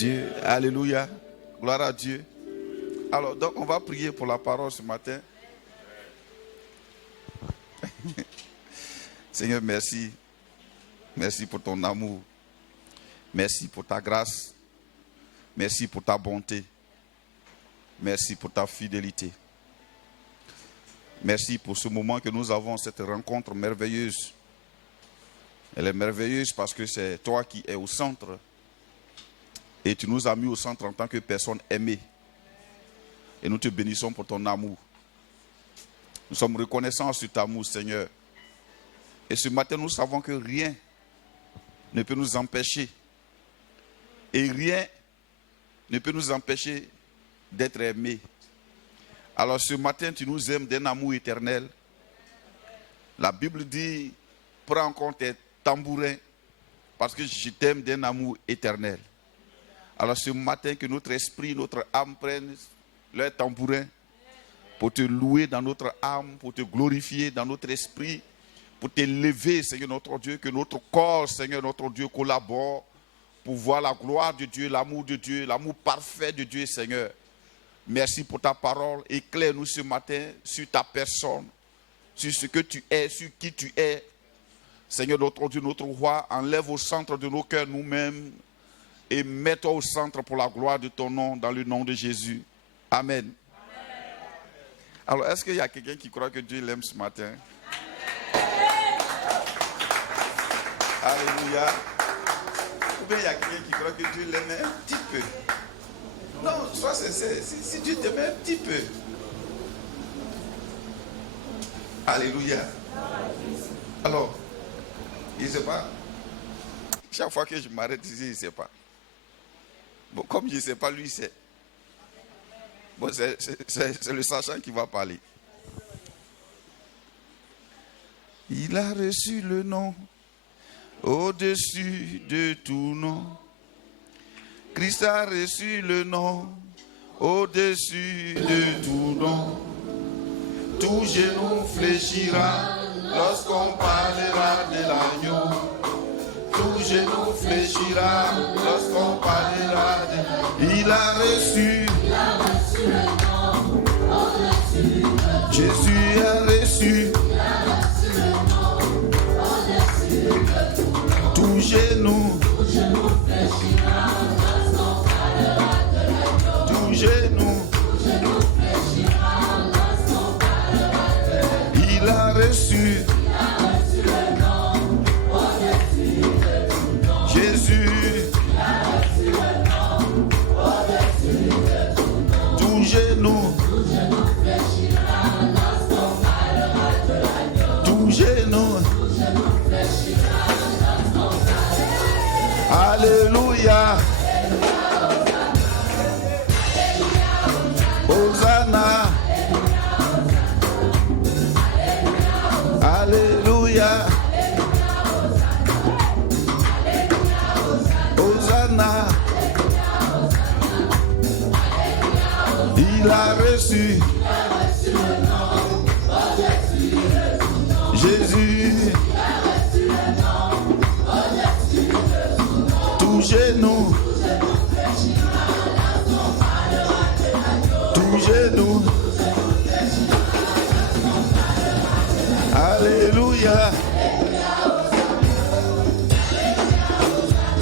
Dieu. Alléluia. Gloire à Dieu. Alors, donc, on va prier pour la parole ce matin. Seigneur, merci. Merci pour ton amour. Merci pour ta grâce. Merci pour ta bonté. Merci pour ta fidélité. Merci pour ce moment que nous avons, cette rencontre merveilleuse. Elle est merveilleuse parce que c'est toi qui es au centre. Et tu nous as mis au centre en tant que personne aimée. Et nous te bénissons pour ton amour. Nous sommes reconnaissants sur ton amour, Seigneur. Et ce matin, nous savons que rien ne peut nous empêcher. Et rien ne peut nous empêcher d'être aimés. Alors ce matin, tu nous aimes d'un amour éternel. La Bible dit, prends en compte tes tambourins, parce que je t'aime d'un amour éternel. Alors ce matin, que notre esprit, notre âme prennent leur tambourin pour te louer dans notre âme, pour te glorifier dans notre esprit, pour t'élever, Seigneur notre Dieu, que notre corps, Seigneur notre Dieu, collabore pour voir la gloire de Dieu, l'amour de Dieu, l'amour parfait de Dieu, Seigneur. Merci pour ta parole. Éclaire-nous ce matin sur ta personne, sur ce que tu es, sur qui tu es. Seigneur notre Dieu, notre roi, enlève au centre de nos cœurs nous-mêmes et mets-toi au centre pour la gloire de ton nom, dans le nom de Jésus. Amen. Alors, est-ce qu'il y a quelqu'un qui croit que Dieu l'aime ce matin? Alléluia. Ou bien il y a quelqu'un qui croit que Dieu l'aime un petit peu? Non, sois sincère. Si Dieu t'aime un petit peu. Alléluia. Alors, il ne sait pas. Chaque fois que je m'arrête ici, il ne sait pas. Bon, comme je ne sais pas, lui, il sait. Bon, c'est le sachant qui va parler. Il a reçu le nom au-dessus de tout nom. Christ a reçu le nom au-dessus de tout nom. Tout genou fléchira lorsqu'on parlera de l'agneau. Tout genou fléchira lorsqu'on parlera de l'agneau. Il a reçu le nom au-dessus de tout nom. Jésus a reçu le nom au-dessus de tout nom. Tout genou fléchira. Genou fléchira lorsqu'on parlera de Dieu. Il a reçu le nom au-dessus de tout nom. Jésus, il a reçu le nom au-dessus de tout nom. Tout genou fléchira lorsqu'on parlera de l'agneau. Tout genou fléchira lorsqu'on parlera. Alléluia. Hosanna. Alléluia. Hosanna. Il a reçu le nom au-dessus de tout nom. Jésus. Il a reçu le nom au-dessus de tout nom. Tout genou fléchira lorsqu'on parlera de l'agneau. Tout genou. Alléluia.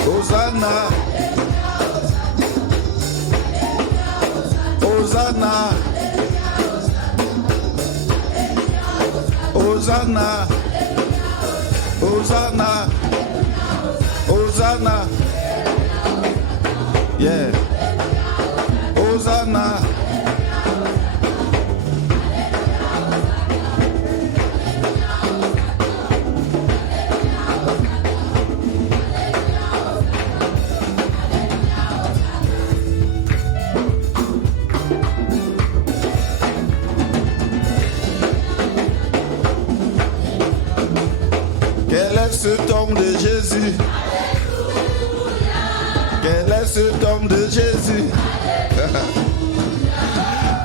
Hosanna. Hosanna. Hosanna. Hosanna. Hosanna. Yeah. Hosanna. Quel est cet homme de Jésus? Quel est cet homme de Jésus?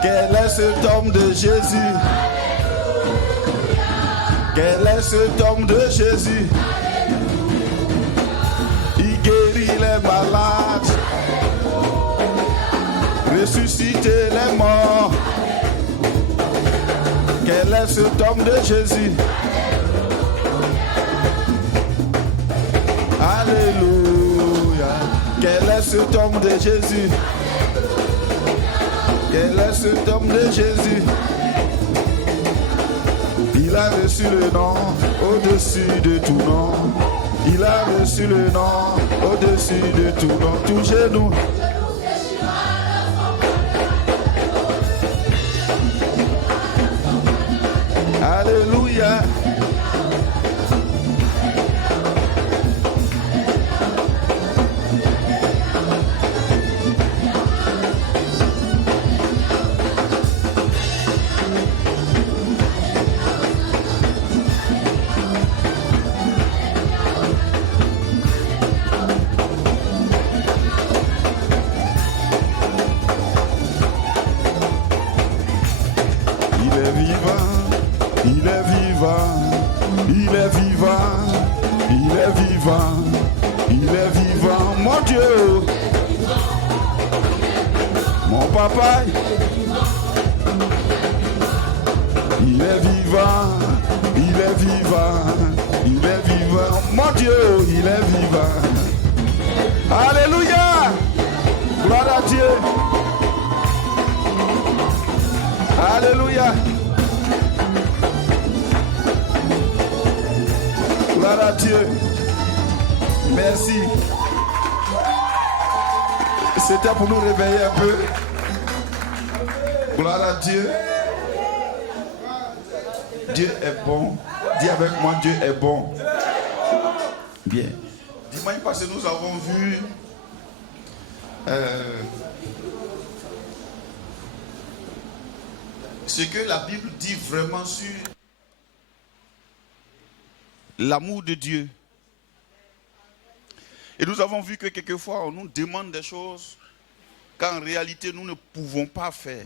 Quel est cet homme de Jésus? Quel est cet homme de Jésus? Il guérit les malades. est cet homme de Jésus? Alléluia. Quel est cet homme de Jésus? Quel est cet homme de Jésus? Il a reçu le nom au-dessus de tout nom. Il a reçu le nom au-dessus de tout nom. Touchez-nous. Alléluia. Il est vivant, mon Dieu, mon papa, il est vivant, il est vivant, il est vivant, mon Dieu, il est vivant. Alléluia, gloire à Dieu. Alléluia, gloire à Dieu. Merci. C'était pour nous réveiller un peu. Gloire à Dieu. Dieu est bon. Dis avec moi, Dieu est bon. Bien. Dimanche passé, nous avons vu ce que la Bible dit vraiment sur l'amour de Dieu. Et nous avons vu que quelquefois on nous demande des choses qu'en réalité nous ne pouvons pas faire.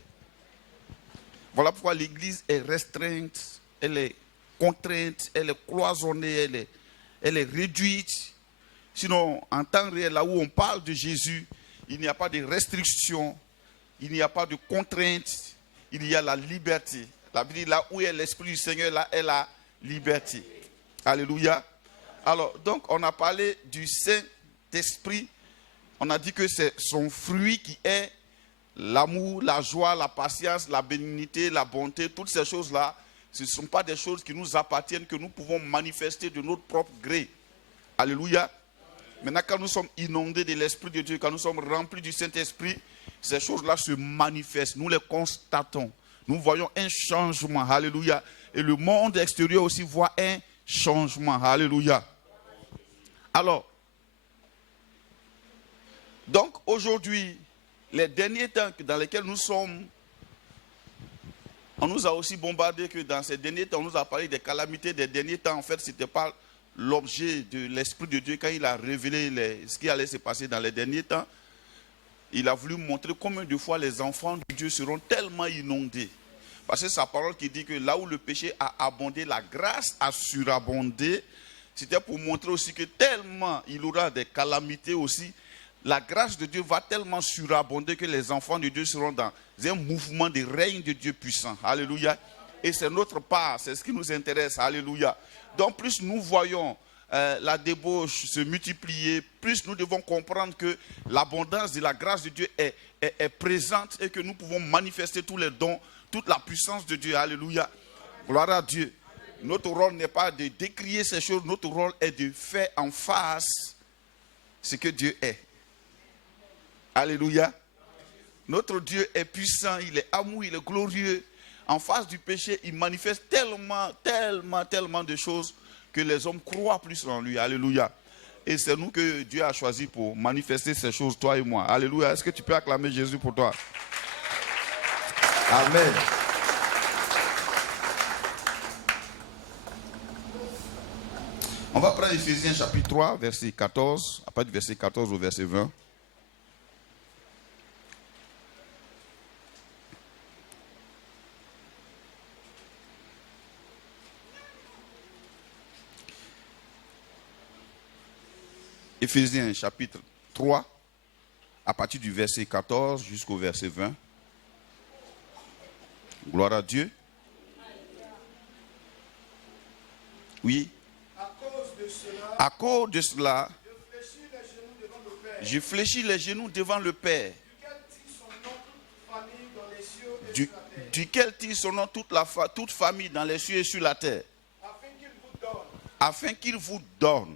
Voilà pourquoi l'Église est restreinte, elle est contrainte, elle est cloisonnée, elle est réduite. Sinon, en temps réel, là où on parle de Jésus, il n'y a pas de restrictions, il n'y a pas de contraintes, il y a la liberté. La Bible dit là où est l'Esprit du Seigneur, là est la liberté. Alléluia. Alors, donc, on a parlé du Saint-Esprit. On a dit que c'est son fruit qui est l'amour, la joie, la patience, la bénignité, la bonté. Toutes ces choses-là, ce ne sont pas des choses qui nous appartiennent, que nous pouvons manifester de notre propre gré. Alléluia. Maintenant, quand nous sommes inondés de l'Esprit de Dieu, quand nous sommes remplis du Saint-Esprit, ces choses-là se manifestent. Nous les constatons. Nous voyons un changement. Alléluia. Et le monde extérieur aussi voit un changement. Alléluia. Alors, donc aujourd'hui, les derniers temps dans lesquels nous sommes, on nous a aussi bombardé que dans ces derniers temps, on nous a parlé des calamités des derniers temps. En fait, ce n'était pas l'objet de l'Esprit de Dieu quand il a révélé ce qui allait se passer dans les derniers temps. Il a voulu montrer combien de fois les enfants de Dieu seront tellement inondés. Parce que sa parole qui dit que là où le péché a abondé, la grâce a surabondé. C'était pour montrer aussi que tellement il y aura des calamités aussi, la grâce de Dieu va tellement surabonder que les enfants de Dieu seront dans un mouvement de règne de Dieu puissant. Alléluia. Et c'est notre part, c'est ce qui nous intéresse. Alléluia. Donc plus nous voyons la débauche se multiplier, plus nous devons comprendre que l'abondance de la grâce de Dieu est présente et que nous pouvons manifester tous les dons, toute la puissance de Dieu. Alléluia. Gloire à Dieu. Notre rôle n'est pas de décrier ces choses, notre rôle est de faire en face ce que Dieu est. Alléluia. Notre Dieu est puissant, il est amour, il est glorieux. En face du péché, il manifeste tellement de choses que les hommes croient plus en lui. Alléluia. Et c'est nous que Dieu a choisi pour manifester ces choses, toi et moi. Alléluia. Est-ce que tu peux acclamer Jésus pour toi? Amen. On va prendre Ephésiens chapitre 3, verset 14, à partir du verset 14 au verset 20. Ephésiens chapitre 3, à partir du verset 14 jusqu'au verset 20. Gloire à Dieu. Oui. À cause de cela, je fléchis les genoux devant le Père, duquel tire son nom toute famille dans les cieux et sur la terre, afin qu'il vous donne,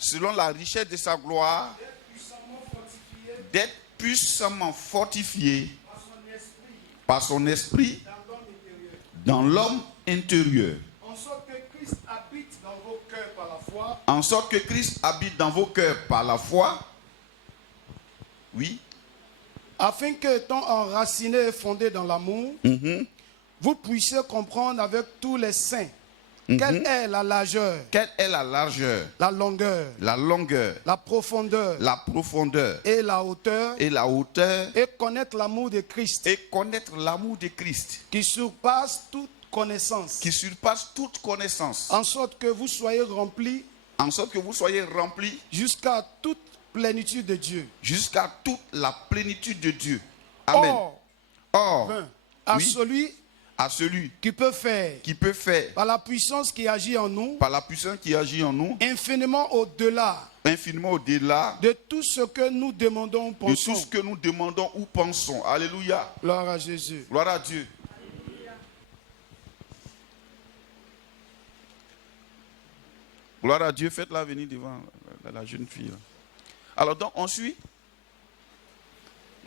selon la richesse de sa gloire, d'être puissamment fortifié par son esprit dans l'homme intérieur. En sorte que Christ habite dans vos cœurs par la foi. Oui. Afin que, étant enracinés et fondés dans l'amour, vous puissiez comprendre avec tous les saints quelle est la largeur, la longueur, la profondeur, et la hauteur, et connaître l'amour de Christ, qui surpasse toute connaissance, en sorte que vous soyez remplis, jusqu'à toute plénitude de Dieu. Jusqu'à toute la plénitude de Dieu. Amen. Or, à oui, celui qui peut faire, par la puissance qui agit en nous, infiniment au-delà, de tout ce que nous demandons ou pensons. Alléluia. Gloire à Jésus. Gloire à Dieu. Gloire à Dieu. Faites-la venir devant la jeune fille. Alors donc on suit.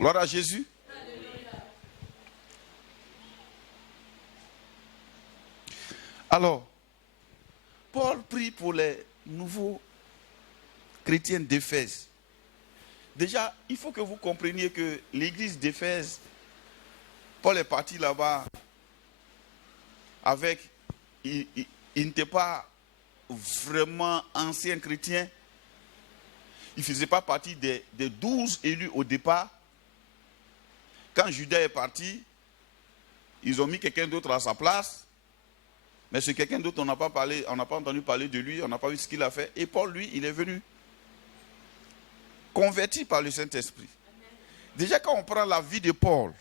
Gloire à Jésus. Alors, Paul prie pour les nouveaux chrétiens d'Éphèse. Déjà, il faut que vous compreniez que l'église d'Éphèse, Paul est parti là-bas avec, il n'était pas vraiment ancien chrétien. Il ne faisait pas partie des 12 élus au départ. Quand Judas est parti, ils ont mis quelqu'un d'autre à sa place. Mais ce quelqu'un d'autre, on n'a pas entendu parler de lui, on n'a pas vu ce qu'il a fait. Et Paul, lui, il est venu converti par le Saint-Esprit. Déjà, quand on prend la vie de Paul,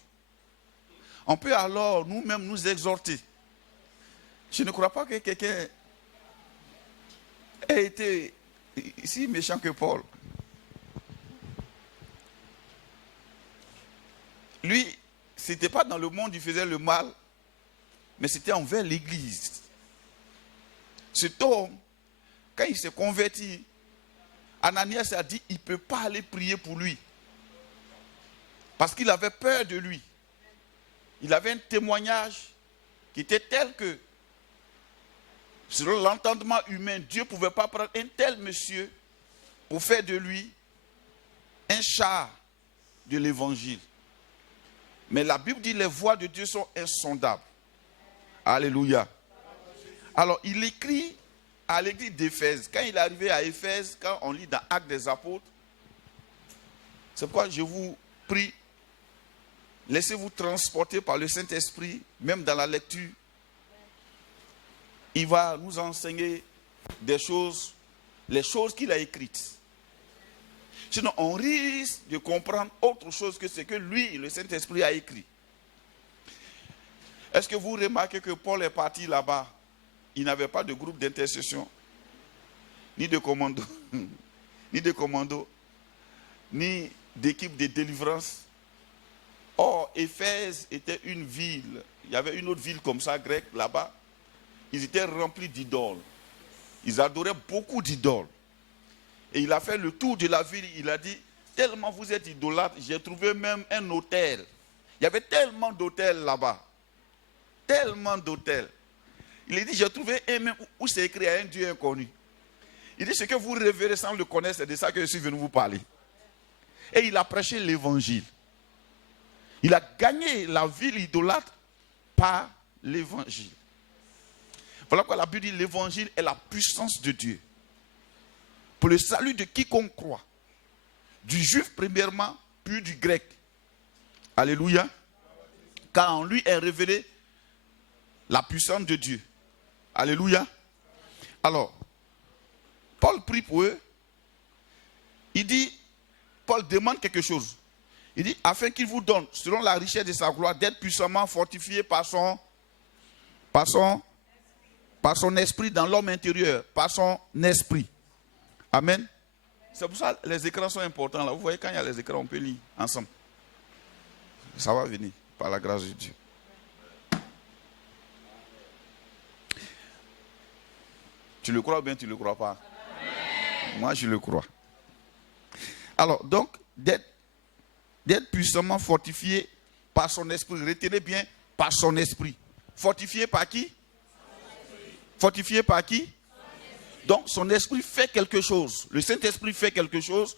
on peut alors nous-mêmes nous exhorter. Je ne crois pas que quelqu'un ait été si méchant que Paul. Lui, ce n'était pas dans le monde, il faisait le mal, mais c'était envers l'église. Cet homme, quand il s'est converti, Ananias a dit qu'il ne peut pas aller prier pour lui. Parce qu'il avait peur de lui. Il avait un témoignage qui était tel que, selon l'entendement humain, Dieu ne pouvait pas prendre un tel monsieur pour faire de lui un char de l'évangile. Mais la Bible dit que les voies de Dieu sont insondables. Alléluia. Alors, il écrit à l'église d'Éphèse. Quand il est arrivé à Éphèse, quand on lit dans Actes des Apôtres, c'est pourquoi je vous prie, laissez-vous transporter par le Saint-Esprit, même dans la lecture. Il va nous enseigner des choses, les choses qu'il a écrites. Sinon, on risque de comprendre autre chose que ce que lui, le Saint-Esprit, a écrit. Est-ce que vous remarquez que Paul est parti là-bas? Il n'avait pas de groupe d'intercession, ni de commando, ni d'équipe de délivrance. Or, Éphèse était une ville. Il y avait une autre ville comme ça, grecque, là-bas. Ils étaient remplis d'idoles. Ils adoraient beaucoup d'idoles. Et il a fait le tour de la ville. Il a dit, tellement vous êtes idolâtres, j'ai trouvé même un hôtel. Il y avait tellement d'hôtels là-bas. Tellement d'hôtels. Il a dit, j'ai trouvé un même où c'est écrit à un Dieu inconnu. Il dit, ce que vous révérez sans le connaître, c'est de ça que je suis venu vous parler. Et il a prêché l'évangile. Il a gagné la ville idolâtre par l'évangile. Voilà pourquoi la Bible dit, l'évangile est la puissance de Dieu. Pour le salut de quiconque croit. Du juif premièrement, puis du grec. Alléluia. Car en lui est révélée la puissance de Dieu. Alléluia. Alors, Paul prie pour eux. Il dit, Paul demande quelque chose. Il dit, afin qu'il vous donne, selon la richesse de sa gloire, d'être puissamment fortifié par son Par son esprit dans l'homme intérieur. Par son esprit. Amen. C'est pour ça que les écrans sont importants. Là. Vous voyez, quand il y a les écrans, on peut lire ensemble. Ça va venir par la grâce de Dieu. Tu le crois ou bien tu ne le crois pas? Amen. Moi, je le crois. Alors, donc, d'être puissamment fortifié par son esprit. Retenez bien, par son esprit. Fortifié par qui? Fortifié par qui? Donc, son esprit fait quelque chose. Le Saint-Esprit fait quelque chose.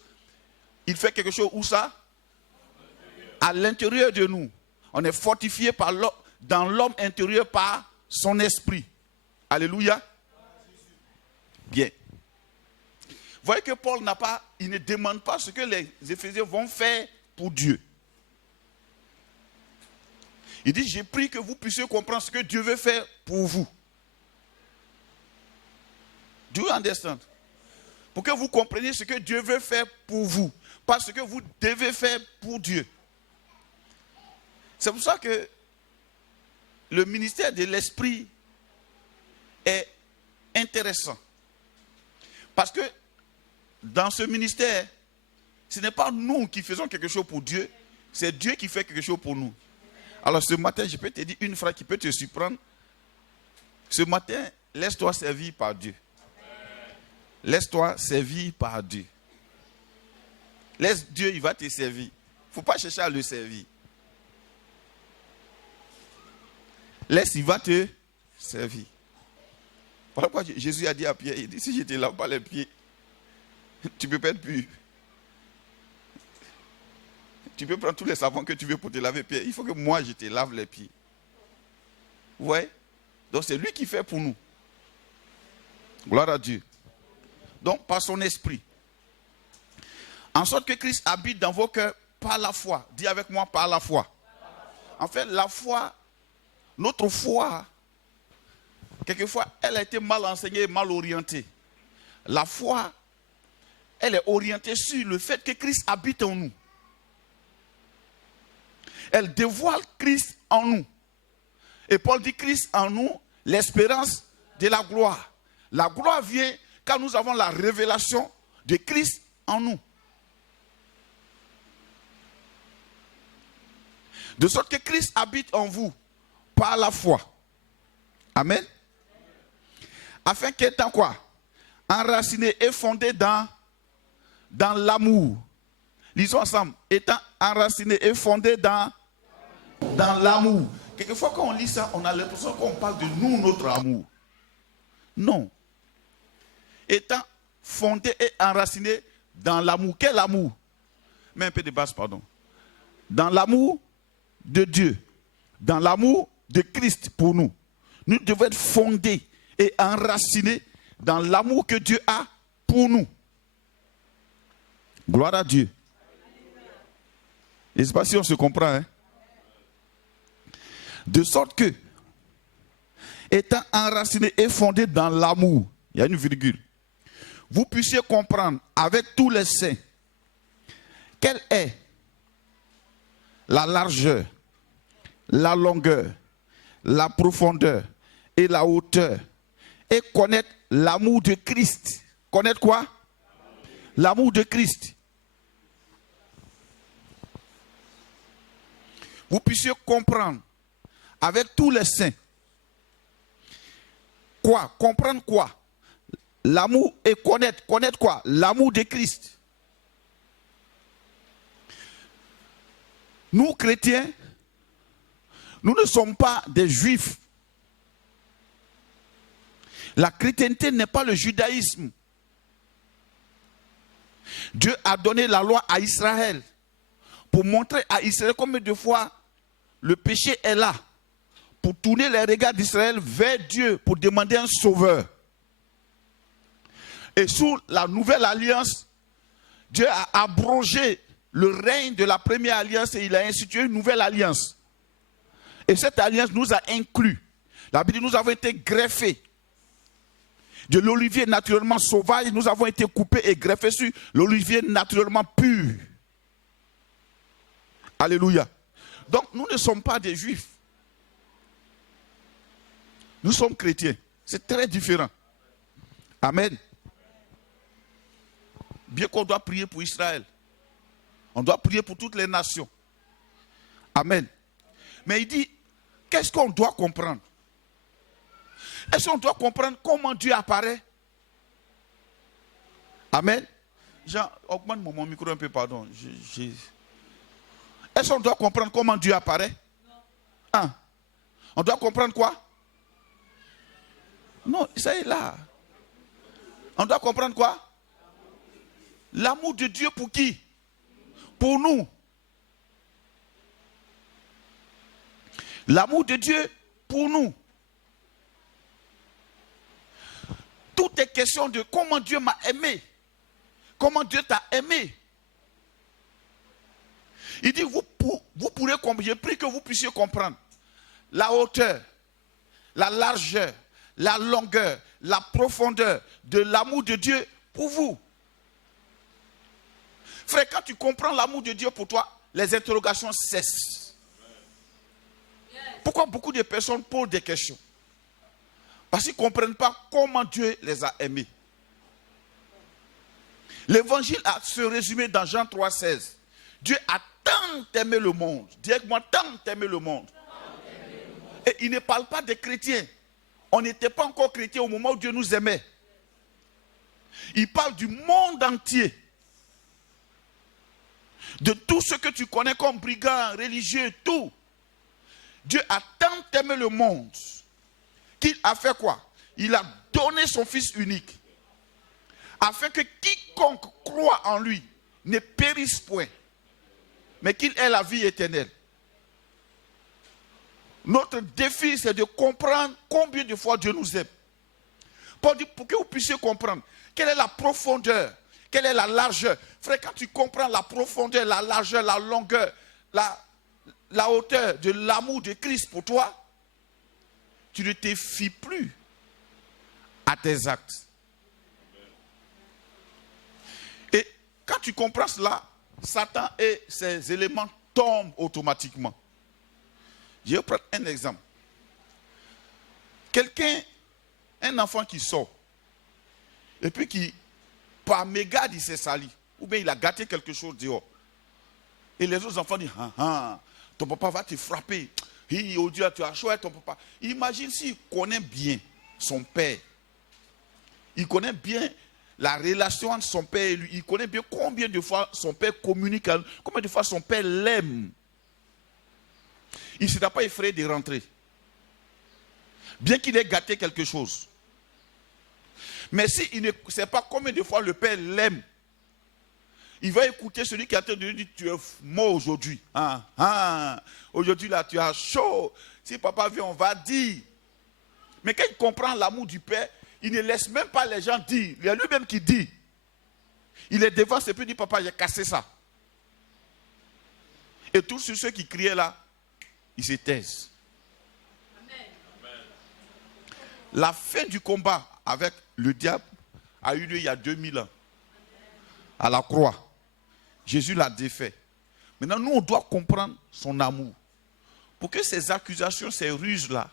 Il fait quelque chose où ça? À l'intérieur de nous. On est fortifié dans l'homme intérieur par son esprit. Alléluia. Bien. Vous voyez que Paul il ne demande pas ce que les Éphésiens vont faire pour Dieu. Il dit, j'ai pris que vous puissiez comprendre ce que Dieu veut faire pour vous. Do you understand? Pour que vous compreniez ce que Dieu veut faire pour vous. Pas ce que vous devez faire pour Dieu. C'est pour ça que le ministère de l'Esprit est intéressant. Parce que dans ce ministère, ce n'est pas nous qui faisons quelque chose pour Dieu, c'est Dieu qui fait quelque chose pour nous. Alors ce matin, je peux te dire une phrase qui peut te surprendre. Ce matin, laisse-toi servir par Dieu. Laisse-toi servir par Dieu. Laisse Dieu, il va te servir. Il ne faut pas chercher à le servir. Laisse, il va te servir. Voilà pourquoi Jésus a dit à Pierre, il dit, si je ne te lave pas les pieds, tu ne peux pas être pur. Tu peux prendre tous les savons que tu veux pour te laver les pieds. Il faut que moi, je te lave les pieds. Vous voyez? Donc c'est lui qui fait pour nous. Gloire à Dieu. Donc par son esprit. En sorte que Christ habite dans vos cœurs par la foi. Dis avec moi, par la foi. En fait, la foi, notre foi, quelquefois, elle a été mal enseignée, mal orientée. La foi, elle est orientée sur le fait que Christ habite en nous. Elle dévoile Christ en nous. Et Paul dit Christ en nous, l'espérance de la gloire. La gloire vient quand nous avons la révélation de Christ en nous. De sorte que Christ habite en vous par la foi. Amen. Afin qu'étant quoi? Enraciné et fondé dans l'amour. Lisons ensemble. Étant enraciné et fondé dans l'amour. Quelquefois quand on lit ça, on a l'impression qu'on parle de nous, notre amour. Non. Étant fondé et enraciné dans l'amour. Quel amour? Mais un peu de base, pardon. Dans l'amour de Dieu. Dans l'amour de Christ pour nous. Nous devons être fondés et enracinés dans l'amour que Dieu a pour nous. Gloire à Dieu. Je ne sais pas si on se comprend. Hein? De sorte que, étant enracinés et fondés dans l'amour, il y a une virgule, vous puissiez comprendre avec tous les saints quelle est la largeur, la longueur, la profondeur et la hauteur, et connaître l'amour de Christ. Connaître quoi? L'amour de Christ. Vous puissiez comprendre avec tous les saints. Quoi? Comprendre quoi? L'amour et connaître. Connaître quoi? L'amour de Christ. Nous, chrétiens, nous ne sommes pas des juifs. La chrétienté n'est pas le judaïsme. Dieu a donné la loi à Israël pour montrer à Israël combien de fois le péché est là, pour tourner les regards d'Israël vers Dieu, pour demander un sauveur. Et sous la nouvelle alliance, Dieu a abrogé le règne de la première alliance et il a institué une nouvelle alliance. Et cette alliance nous a inclus. La Bible dit, nous avons été greffés. De l'olivier naturellement sauvage, nous avons été coupés et greffés sur l'olivier naturellement pur. Alléluia. Donc nous ne sommes pas des juifs. Nous sommes chrétiens. C'est très différent. Amen. Bien qu'on doit prier pour Israël. On doit prier pour toutes les nations. Amen. Mais il dit, qu'est-ce qu'on doit comprendre? Est-ce qu'on doit comprendre comment Dieu apparaît? Amen. Jean, augmente mon micro un peu, pardon. Est-ce qu'on doit comprendre comment Dieu apparaît? Hein? On doit comprendre quoi? Non, ça est là. On doit comprendre quoi? L'amour de Dieu pour qui? Pour nous. L'amour de Dieu pour nous. Tout est question de comment Dieu m'a aimé. Comment Dieu t'a aimé. Il dit, vous pourrez comprendre. Je prie que vous puissiez comprendre la hauteur, la largeur, la longueur, la profondeur de l'amour de Dieu pour vous. Frère, quand tu comprends l'amour de Dieu pour toi, les interrogations cessent. Pourquoi beaucoup de personnes posent des questions? Parce qu'ils ne comprennent pas comment Dieu les a aimés. L'évangile a se résumé dans Jean 3,16. Dieu a tant aimé le monde. Dis avec moi, tant aimé le monde. Et il ne parle pas des chrétiens. On n'était pas encore chrétiens au moment où Dieu nous aimait. Il parle du monde entier. De tout ce que tu connais comme brigands, religieux, tout. Dieu a tant aimé le monde qu'il a fait quoi? Il a donné son Fils unique. Afin que quiconque croit en lui ne périsse point, mais qu'il ait la vie éternelle. Notre défi, c'est de comprendre combien de fois Dieu nous aime. Pour que vous puissiez comprendre quelle est la profondeur, quelle est la largeur. Frère, quand tu comprends la profondeur, la largeur, la longueur, la hauteur de l'amour de Christ pour toi, tu ne te fies plus à tes actes. Et quand tu comprends cela, Satan et ses éléments tombent automatiquement. Je vais prendre un exemple. Un enfant qui sort, et puis qui, par mégarde, il s'est sali, ou bien il a gâté quelque chose dehors. Et les autres enfants disent, ton papa va te frapper. Oh Dieu, tu as chouette ton papa. Imagine s'il connaît bien son père. Il connaît bien la relation entre son père et lui. Il connaît bien combien de fois son père communique avec lui, combien de fois son père l'aime. Il ne sera pas effrayé de rentrer. Bien qu'il ait gâté quelque chose. Mais s'il ne sait pas combien de fois le père l'aime, il va écouter celui qui est en train de lui dire, tu es mort aujourd'hui. Aujourd'hui là, tu as chaud. Si papa vient, on va dire. Mais quand il comprend l'amour du père, il ne laisse même pas les gens dire. Il y a lui-même qui dit. Il est devant et puis il dit, papa, j'ai cassé ça. Et tous ceux qui criaient là, ils se taisent. Amen. La fin du combat avec le diable a eu lieu il y a 2000 ans. À la croix. Jésus l'a défait. Maintenant, nous, on doit comprendre son amour. Pour que ces accusations, ces ruses-là,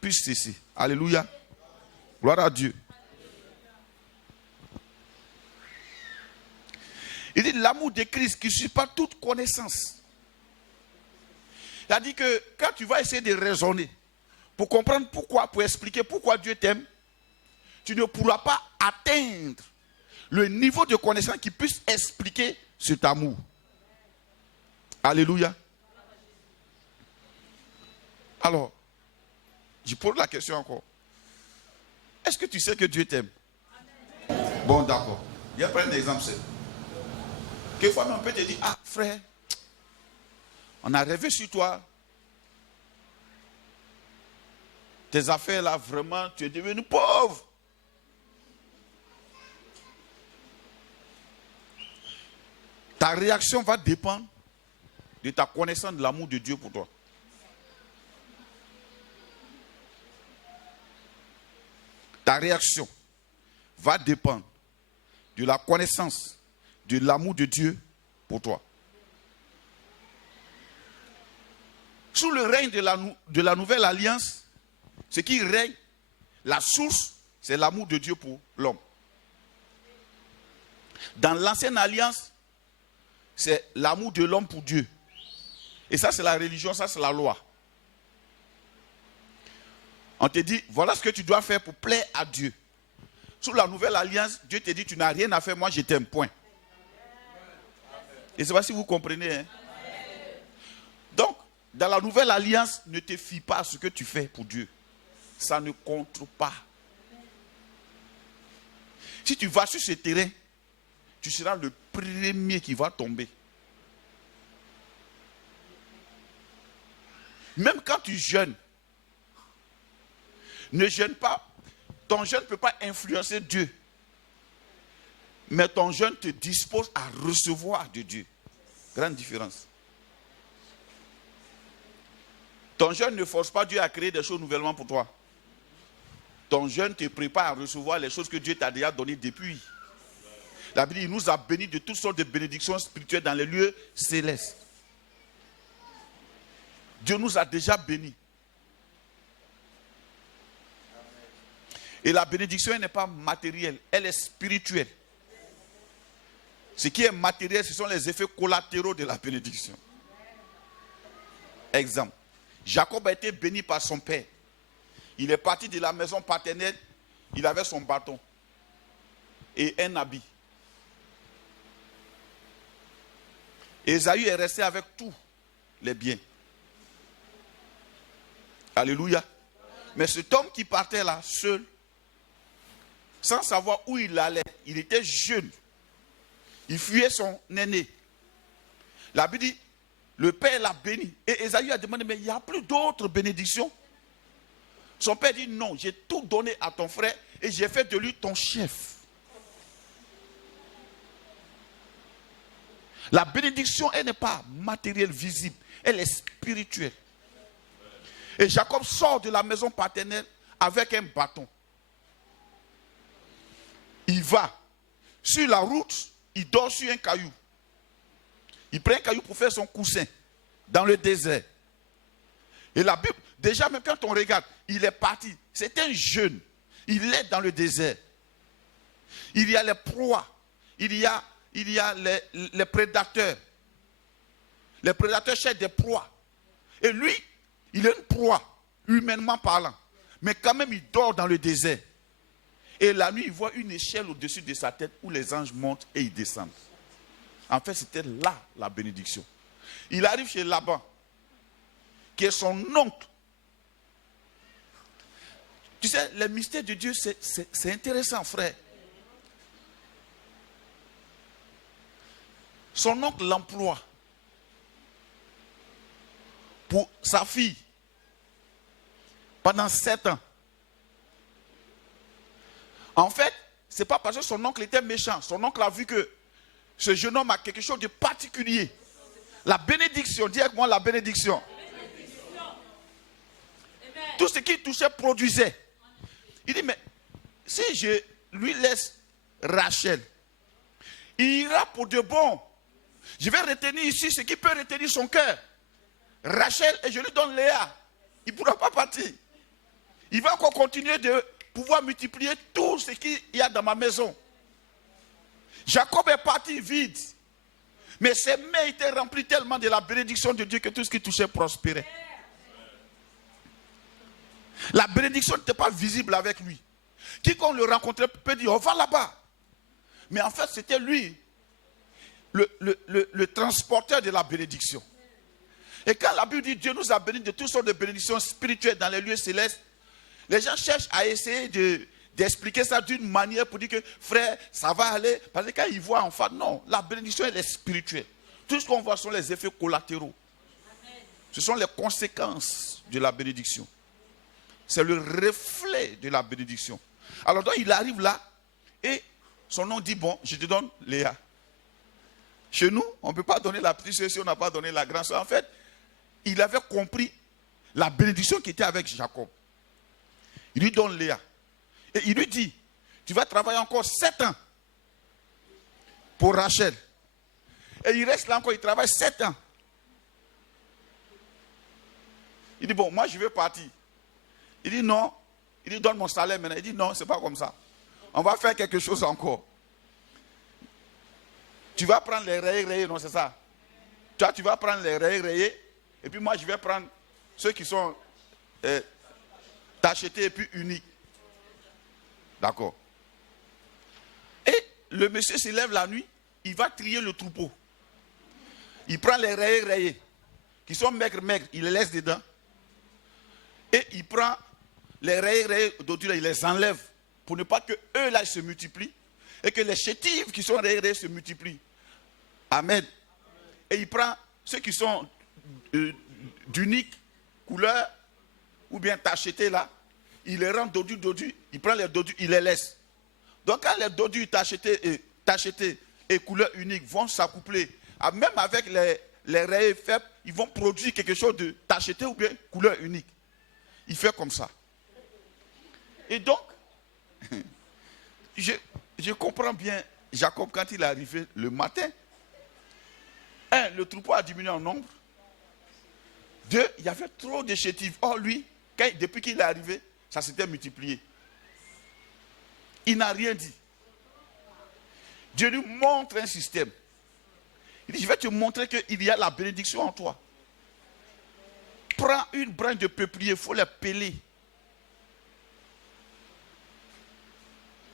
puissent cesser. Alléluia. Gloire à Dieu. Il dit l'amour de Christ qui ne suit pas toute connaissance. Il a dit que quand tu vas essayer de raisonner, pour comprendre pourquoi, pour expliquer pourquoi Dieu t'aime, tu ne pourras pas atteindre le niveau de connaissance qui puisse expliquer cet amour. Alléluia. Alors, je pose la question encore. Est-ce que tu sais que Dieu t'aime? Bon, d'accord. Je vais prendre un exemple. Quelquefois, on peut te dire, frère, on a rêvé sur toi. Tes affaires là, vraiment, tu es devenu pauvre. Ta réaction va dépendre de ta connaissance de l'amour de Dieu pour toi. Ta réaction va dépendre de la connaissance de l'amour de Dieu pour toi. Sous le règne de la nouvelle alliance, ce qui règne, la source, c'est l'amour de Dieu pour l'homme. Dans l'ancienne alliance, c'est l'amour de l'homme pour Dieu. Et ça, c'est la religion, ça, c'est la loi. On te dit, voilà ce que tu dois faire pour plaire à Dieu. Sous la nouvelle alliance, Dieu te dit, tu n'as rien à faire, moi je t'aime, point. Et c'est pas si vous comprenez. Hein? Donc, dans la nouvelle alliance, ne te fie pas à ce que tu fais pour Dieu. Ça ne compte pas. Si tu vas sur ce terrain, tu seras le premier qui va tomber. Même quand tu jeûnes, ne jeûne pas. Ton jeûne ne peut pas influencer Dieu. Mais ton jeûne te dispose à recevoir de Dieu. Grande différence. Ton jeûne ne force pas Dieu à créer des choses nouvellement pour toi. Ton jeûne te prépare à recevoir les choses que Dieu t'a déjà données depuis. La Bible, il nous a bénis de toutes sortes de bénédictions spirituelles dans les lieux célestes. Dieu nous a déjà bénis. Et la bénédiction, elle n'est pas matérielle, elle est spirituelle. Ce qui est matériel, ce sont les effets collatéraux de la bénédiction. Exemple, Jacob a été béni par son père. Il est parti de la maison paternelle, il avait son bâton et un habit. Ésaü est resté avec tous les biens. Alléluia. Mais cet homme qui partait là, seul, sans savoir où il allait, il était jeune. Il fuyait son aîné. La Bible dit, le père l'a béni. Et Ésaü a demandé, mais il n'y a plus d'autres bénédictions. Son père dit, non, j'ai tout donné à ton frère et j'ai fait de lui ton chef. La bénédiction, elle n'est pas matérielle, visible. Elle est spirituelle. Et Jacob sort de la maison paternelle avec un bâton. Il va sur la route, il dort sur un caillou. Il prend un caillou pour faire son coussin dans le désert. Et la Bible, déjà même quand on regarde, il est parti. C'est un jeune. Il est dans le désert. Il y a les proies. Il y a les prédateurs. Les prédateurs cherchent des proies. Et lui, il est une proie, humainement parlant. Mais quand même, il dort dans le désert. Et la nuit, il voit une échelle au-dessus de sa tête où les anges montent et ils descendent. En fait, c'était là la bénédiction. Il arrive chez Laban, qui est son oncle. Tu sais, les mystères de Dieu, c'est intéressant, frère. Son oncle l'emploie pour sa fille pendant 7 ans. En fait, ce n'est pas parce que son oncle était méchant. Son oncle a vu que ce jeune homme a quelque chose de particulier. La bénédiction, dis avec moi la bénédiction. Tout ce qu'il touchait produisait. Il dit, mais si je lui laisse Rachel, il ira pour de bon. Je vais retenir ici ce qui peut retenir son cœur. Rachel, et je lui donne Léa. Il ne pourra pas partir. Il va encore continuer de pouvoir multiplier tout ce qu'il y a dans ma maison. Jacob est parti vide. Mais ses mains étaient remplies tellement de la bénédiction de Dieu que tout ce qui touchait prospérait. La bénédiction n'était pas visible avec lui. Quiconque le rencontrait peut dire, on va là-bas. Mais en fait, c'était lui, le transporteur de la bénédiction. Et quand la Bible dit Dieu nous a bénis de toutes sortes de bénédictions spirituelles dans les lieux célestes, les gens cherchent à essayer d'expliquer ça d'une manière pour dire que frère, ça va aller. Parce que quand ils voient en fait, non, la bénédiction elle est spirituelle. Tout ce qu'on voit sont les effets collatéraux. Ce sont les conséquences de la bénédiction. C'est le reflet de la bénédiction. Alors donc il arrive là et son nom dit, bon, je te donne Léa. Chez nous, on ne peut pas donner la petite sœur si on n'a pas donné la grande sœur. En fait, il avait compris la bénédiction qui était avec Jacob. Il lui donne Léa. Et il lui dit, tu vas travailler encore 7 ans pour Rachel. Et il reste là encore, il travaille 7 ans. Il dit, bon, moi je vais partir. Il dit, non, Il dit, donne mon salaire maintenant. Il dit, non, c'est pas comme ça. On va faire quelque chose encore. Tu vas prendre les rayés, non, c'est ça. Toi, tu vas prendre les rayés, et puis moi, je vais prendre ceux qui sont tachetés et puis uniques. D'accord. Et le monsieur se lève la nuit, il va trier le troupeau. Il prend les rayés, qui sont maigres, il les laisse dedans. Et il prend les rayés d'autres, il les enlève pour ne pas que eux là se multiplient et que les chétives qui sont rayés se multiplient. Amen. Et il prend ceux qui sont d'unique couleur ou bien tachetés là, il les rend dodus, il prend les dodus, il les laisse. Donc quand les dodus tachetés et couleur unique vont s'accoupler, même avec les rayés faibles, ils vont produire quelque chose de tacheté ou bien couleur unique. Il fait comme ça. Et donc, je comprends bien Jacob quand il est arrivé le matin. 1, le troupeau a diminué en nombre. 2, il y avait trop de chétives. Or lui, depuis qu'il est arrivé, ça s'était multiplié. Il n'a rien dit. Dieu lui montre un système. Il dit, je vais te montrer qu'il y a la bénédiction en toi. Prends une branche de peuplier, il faut les peler.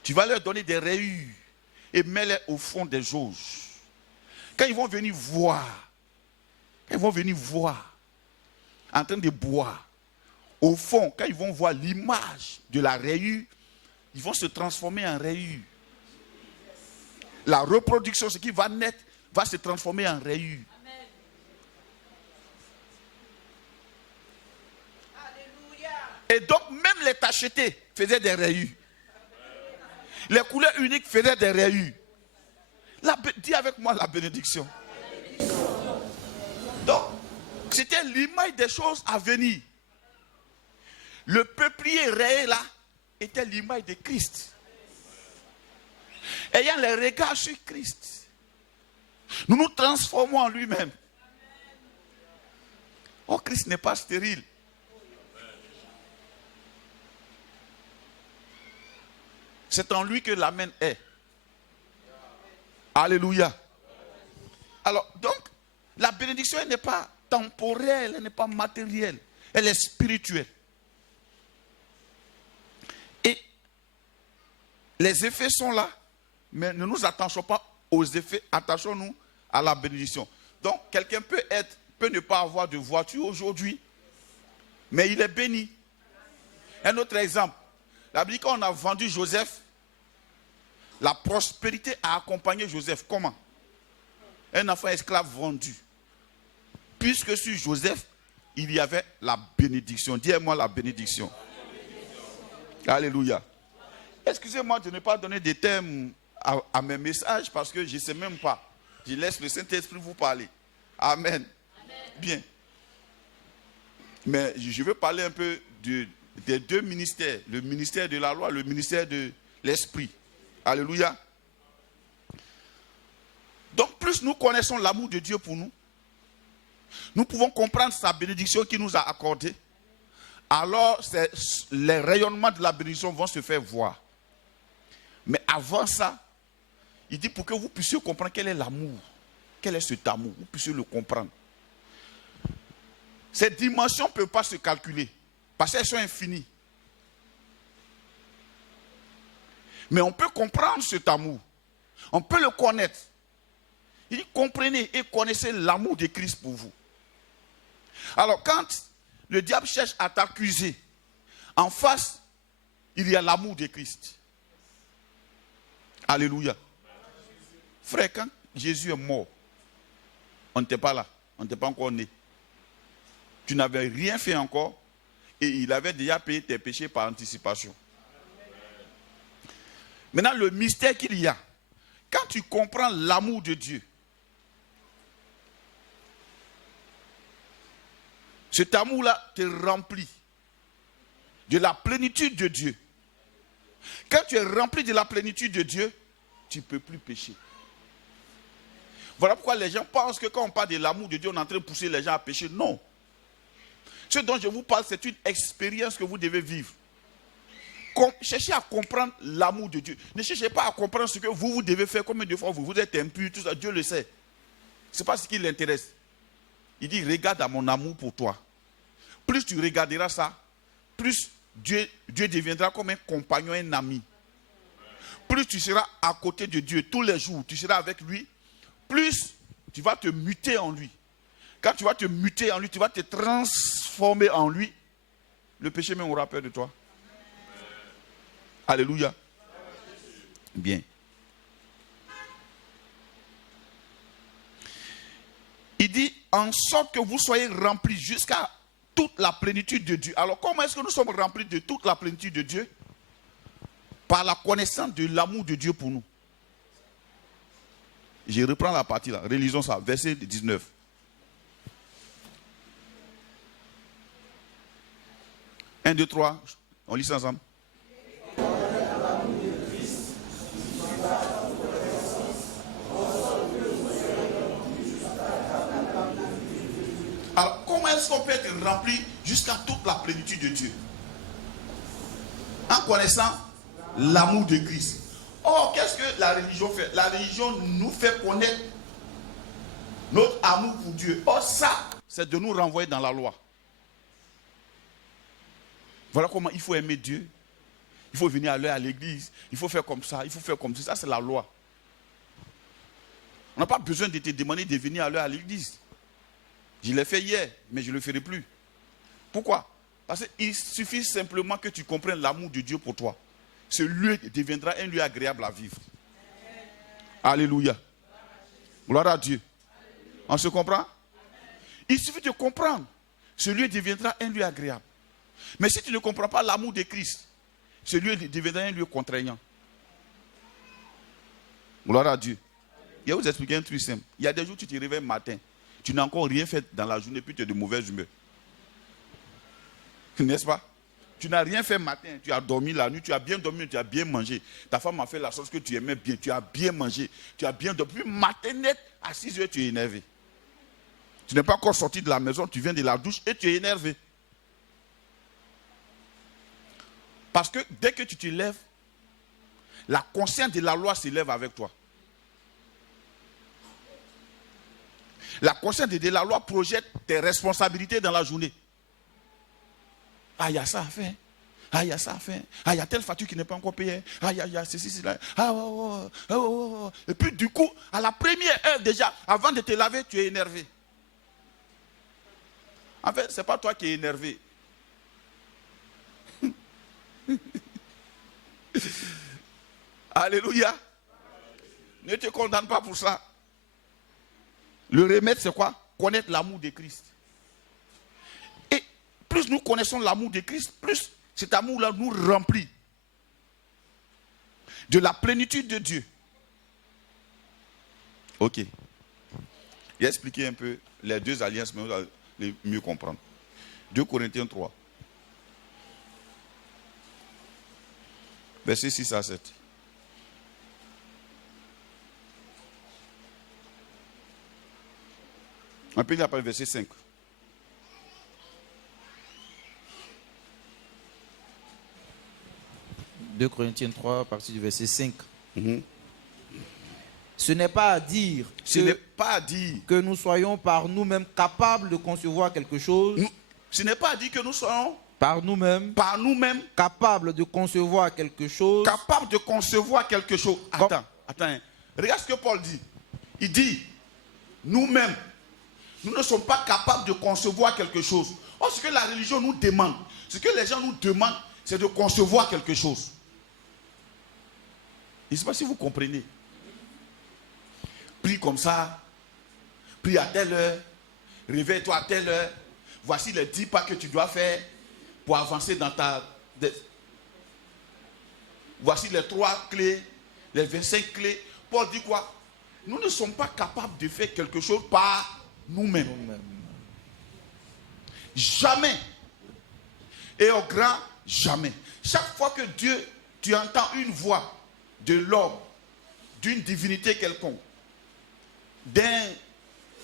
Tu vas leur donner des rayures et mets-les au fond des jauges. Quand ils vont venir voir, en train de boire, au fond, quand ils vont voir l'image de la rayure, ils vont se transformer en rayure. La reproduction, ce qui va naître, va se transformer en rayure. Et donc, même les tachetés faisaient des rayures. Les couleurs uniques faisaient des rayures. Dis avec moi la bénédiction. Donc, c'était l'image des choses à venir. Le peuplier rayé là était l'image de Christ. Ayant les regards sur Christ, nous nous transformons en lui-même. Oh, Christ n'est pas stérile. C'est en lui que l'amen est. Alléluia. Alors, donc, la bénédiction, elle n'est pas temporelle, elle n'est pas matérielle, elle est spirituelle. Et les effets sont là, mais ne nous attachons pas aux effets, attachons-nous à la bénédiction. Donc, quelqu'un peut ne pas avoir de voiture aujourd'hui, mais il est béni. Un autre exemple, la Bible dit qu'on a vendu Joseph, la prospérité a accompagné Joseph. Comment? Un enfant esclave vendu. Puisque sur Joseph, il y avait la bénédiction. Dis-moi la bénédiction. Alléluia. Excusez-moi de ne pas donner des thèmes à mes messages parce que je ne sais même pas. Je laisse le Saint-Esprit vous parler. Amen. Bien. Mais je veux parler un peu des deux ministères. Le ministère de la loi, le ministère de l'esprit. Alléluia. Donc plus nous connaissons l'amour de Dieu pour nous, nous pouvons comprendre sa bénédiction qu'il nous a accordée. Alors les rayonnements de la bénédiction vont se faire voir. Mais avant ça, il dit pour que vous puissiez comprendre quel est l'amour, quel est cet amour, vous puissiez le comprendre. Ces dimensions ne peuvent pas se calculer parce qu'elles sont infinies. Mais on peut comprendre cet amour. On peut le connaître. Il dit, comprenez et connaissez l'amour de Christ pour vous. Alors, quand le diable cherche à t'accuser, en face, il y a l'amour de Christ. Alléluia. Frère, quand Jésus est mort, on n'était pas là. On n'était pas encore né. Tu n'avais rien fait encore et il avait déjà payé tes péchés par anticipation. Maintenant, le mystère qu'il y a, quand tu comprends l'amour de Dieu, cet amour-là te remplit de la plénitude de Dieu. Quand tu es rempli de la plénitude de Dieu, tu ne peux plus pécher. Voilà pourquoi les gens pensent que quand on parle de l'amour de Dieu, on est en train de pousser les gens à pécher. Non. Ce dont je vous parle, c'est une expérience que vous devez vivre. cherchez à comprendre l'amour de Dieu. Ne cherchez pas à comprendre ce que vous devez faire, combien de fois vous êtes impur, tout ça. Dieu le sait. Ce n'est pas ce qui l'intéresse. Il dit, regarde à mon amour pour toi. Plus tu regarderas ça, plus Dieu deviendra comme un compagnon, un ami. Plus tu seras à côté de Dieu tous les jours, tu seras avec lui, plus tu vas te muter en lui. Quand tu vas te muter en lui, tu vas te transformer en lui, le péché même aura peur de toi. Alléluia. Bien. Il dit, en sorte que vous soyez remplis jusqu'à toute la plénitude de Dieu. Alors, comment est-ce que nous sommes remplis de toute la plénitude de Dieu? Par la connaissance de l'amour de Dieu pour nous. Je reprends la partie là. Relisons ça. Verset 19. Un, deux, trois. On lit ça ensemble. Alors, comment est-ce qu'on peut être rempli jusqu'à toute la plénitude de Dieu? En connaissant l'amour de Christ. Or, qu'est-ce que la religion fait? La religion nous fait connaître notre amour pour Dieu. Or, ça, c'est de nous renvoyer dans la loi. Voilà comment il faut aimer Dieu. Il faut venir à l'heure à l'église. Il faut faire comme ça. Il faut faire comme ça. Ça, c'est la loi. On n'a pas besoin de te demander de venir à l'heure à l'église. Je l'ai fait hier, mais je ne le ferai plus. Pourquoi? Parce qu'il suffit simplement que tu comprennes l'amour de Dieu pour toi. Ce lieu deviendra un lieu agréable à vivre. Alléluia. Gloire à Dieu. On se comprend? Il suffit de comprendre. Ce lieu deviendra un lieu agréable. Mais si tu ne comprends pas l'amour de Christ, ce lieu deviendra un lieu contraignant. Gloire à Dieu. Je vais vous expliquer un truc simple. Il y a des jours où tu te réveilles matin. Tu n'as encore rien fait dans la journée, puis tu es de mauvaise humeur. N'est-ce pas? Tu n'as rien fait matin, tu as dormi la nuit, tu as bien dormi, tu as bien mangé. Ta femme a fait la chose que tu aimais bien, tu as bien mangé, tu as bien dormi. Puis matin net, à 6 heures, tu es énervé. Tu n'es pas encore sorti de la maison, tu viens de la douche et tu es énervé. Parce que dès que tu te lèves, la conscience de la loi s'élève avec toi. La conscience de la loi projette tes responsabilités dans la journée. Ah, il y a ça à faire. Ah, il y a ça à faire. Ah, il y a telle facture qui n'est pas encore payée. Ah, il y a ceci, cela. Ah, oh, oh, oh, oh. Et puis du coup, à la première heure déjà, avant de te laver, tu es énervé. En fait, ce n'est pas toi qui es énervé. Alléluia. Ne te condamne pas pour ça. Le remède, c'est quoi? Connaître l'amour de Christ. Et plus nous connaissons l'amour de Christ, plus cet amour-là nous remplit de la plénitude de Dieu. Ok. J'ai expliqué un peu les deux alliances, mais vous allez mieux comprendre. 2 Corinthiens 3. Versets 6 à 7. On peut lire après le verset 5. « 2 Corinthiens 3, à partir du verset 5. Ce n'est pas à dire que nous soyons par nous-mêmes capables de concevoir quelque chose. Ce n'est pas à dire que nous soyons par nous-mêmes capables de concevoir quelque chose. Capables de concevoir quelque chose. Attends. Regarde ce que Paul dit. Il dit, nous-mêmes, nous ne sommes pas capables de concevoir quelque chose. Or, ce que la religion nous demande, ce que les gens nous demandent, c'est de concevoir quelque chose. Je ne sais pas si vous comprenez. Prie comme ça, prie à telle heure, réveille-toi à telle heure. Voici les 10 pas que tu dois faire pour avancer dans ta... Voici les 3 clés, les 25 clés. Paul dit quoi? Nous ne sommes pas capables de faire quelque chose par nous-mêmes. Jamais. Et au grand jamais. Chaque fois que tu entends une voix de l'homme, d'une divinité quelconque, d'un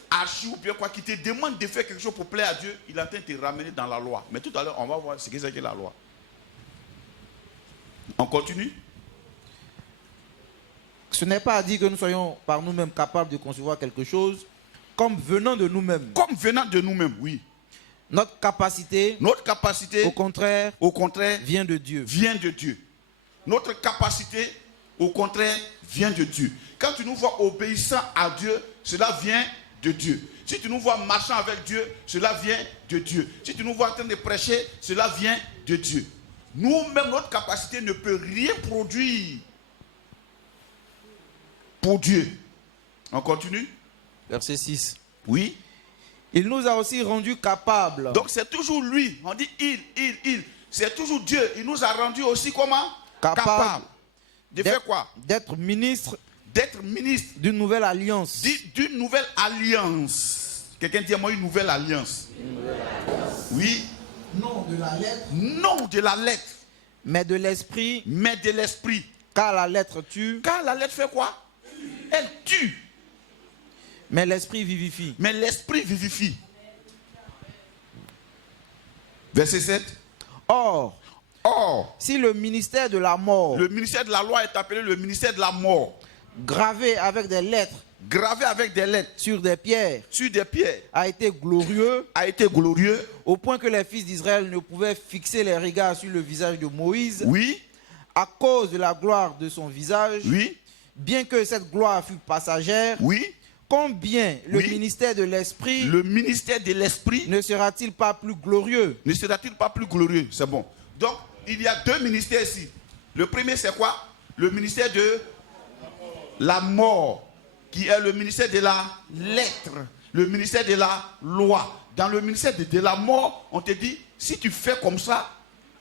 archi ou bien quoi, qui te demande de faire quelque chose pour plaire à Dieu, il est en train de te ramener dans la loi. Mais tout à l'heure, on va voir ce que c'est que la loi. On continue. Ce n'est pas à dire que nous soyons par nous-mêmes capables de concevoir quelque chose comme venant de nous-mêmes. Comme venant de nous-mêmes, oui. Notre capacité, au contraire, vient de Dieu. Vient de Dieu. Notre capacité, au contraire, vient de Dieu. Quand tu nous vois obéissant à Dieu, cela vient de Dieu. Si tu nous vois marchant avec Dieu, cela vient de Dieu. Si tu nous vois en train de prêcher, cela vient de Dieu. Nous-mêmes, notre capacité ne peut rien produire pour Dieu. On continue. Verset 6. Oui. Il nous a aussi rendus capables. Donc c'est toujours lui. On dit il. C'est toujours Dieu. Il nous a rendus aussi comment? Capables. De faire quoi? D'être ministre. D'être ministre. D'une nouvelle alliance. D'une nouvelle alliance. Quelqu'un dit à moi une nouvelle alliance. Une nouvelle alliance. Oui. Non de la lettre. Non de la lettre. Mais de l'esprit. Mais de l'esprit. Car la lettre tue. Car la lettre fait quoi? Elle tue. Mais l'esprit vivifie. Mais l'esprit vivifie. Verset 7. Or, si le ministère de la mort. Le ministère de la loi est appelé le ministère de la mort. Gravé avec des lettres. Sur des pierres. A été glorieux. Au point que les fils d'Israël ne pouvaient fixer les regards sur le visage de Moïse. Oui. À cause de la gloire de son visage. Oui. Bien que cette gloire fût passagère. Oui. Combien le ministère de l'esprit. Ne sera-t-il pas plus glorieux? Ne sera-t-il pas plus glorieux? C'est bon. Donc, il y a deux ministères ici. Le premier, c'est quoi? Le ministère de la mort, qui est le ministère de la lettre, le ministère de la loi. Dans le ministère de la mort, on te dit, si tu fais comme ça,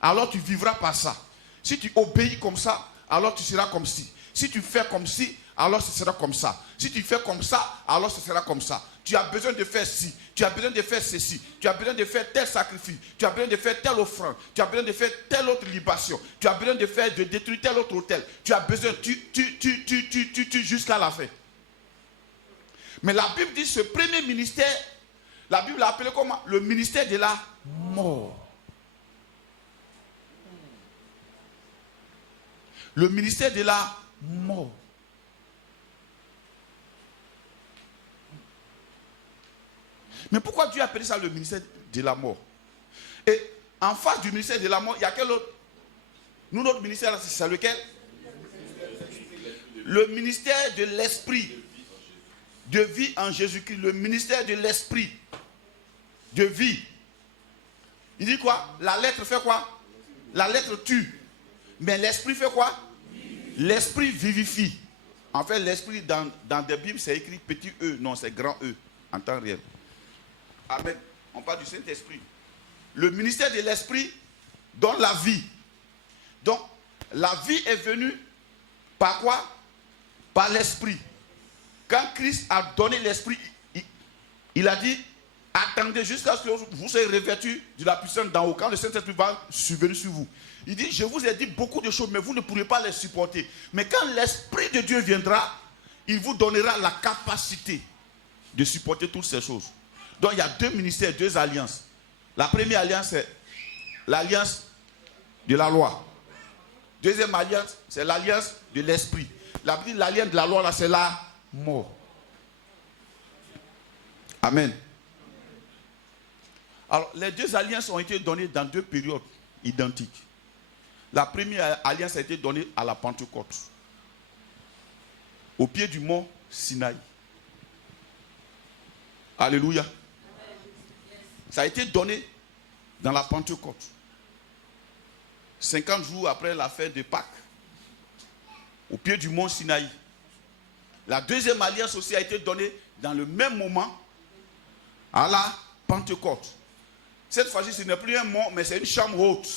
alors tu vivras par ça. Si tu obéis comme ça, alors tu seras comme ci. Si tu fais comme ci, alors ce sera comme ça. Si tu fais comme ça, alors ce sera comme ça. Tu as besoin de faire ci, tu as besoin de faire ceci, tu as besoin de faire tel sacrifice, tu as besoin de faire telle offrande, tu as besoin de faire telle autre libation, tu as besoin de détruire tel autre autel. Tu as besoin, tu jusqu'à la fin. Mais la Bible dit ce premier ministère, la Bible l'a appelé comment? Le ministère de la mort. Le ministère de la mort. Mais pourquoi Dieu a appelé ça le ministère de la mort? Et en face du ministère de la mort, il y a quel autre? Nous, notre ministère, c'est lequel? Le ministère de l'esprit. De vie en Jésus-Christ. Le ministère de l'esprit. De vie. Il dit quoi? La lettre fait quoi? La lettre tue. Mais l'esprit fait quoi? L'esprit vivifie. En fait, l'esprit dans des Bibles, c'est écrit petit E. Non, c'est grand E. En temps réel. Amen. On parle du Saint-Esprit. Le ministère de l'Esprit donne la vie. Donc, la vie est venue par quoi? Par l'Esprit. Quand Christ a donné l'Esprit, il a dit, attendez jusqu'à ce que vous soyez revêtus de la puissance d'en haut. Quand le Saint-Esprit va survenir sur vous. Il dit, je vous ai dit beaucoup de choses, mais vous ne pourrez pas les supporter. Mais quand l'Esprit de Dieu viendra, il vous donnera la capacité de supporter toutes ces choses. Donc il y a deux ministères, deux alliances. La première alliance, c'est l'alliance de la loi. Deuxième alliance, c'est l'alliance de l'esprit. L'alliance de la loi, là, c'est la mort. Amen. Alors, les deux alliances ont été données dans deux périodes identiques. La première alliance a été donnée à la Pentecôte, au pied du mont Sinaï. Alléluia. Ça a été donné dans la Pentecôte. 50 jours après la fête de Pâques, au pied du mont Sinaï. La deuxième alliance aussi a été donnée dans le même moment à la Pentecôte. Cette fois-ci, ce n'est plus un mont, mais c'est une chambre haute.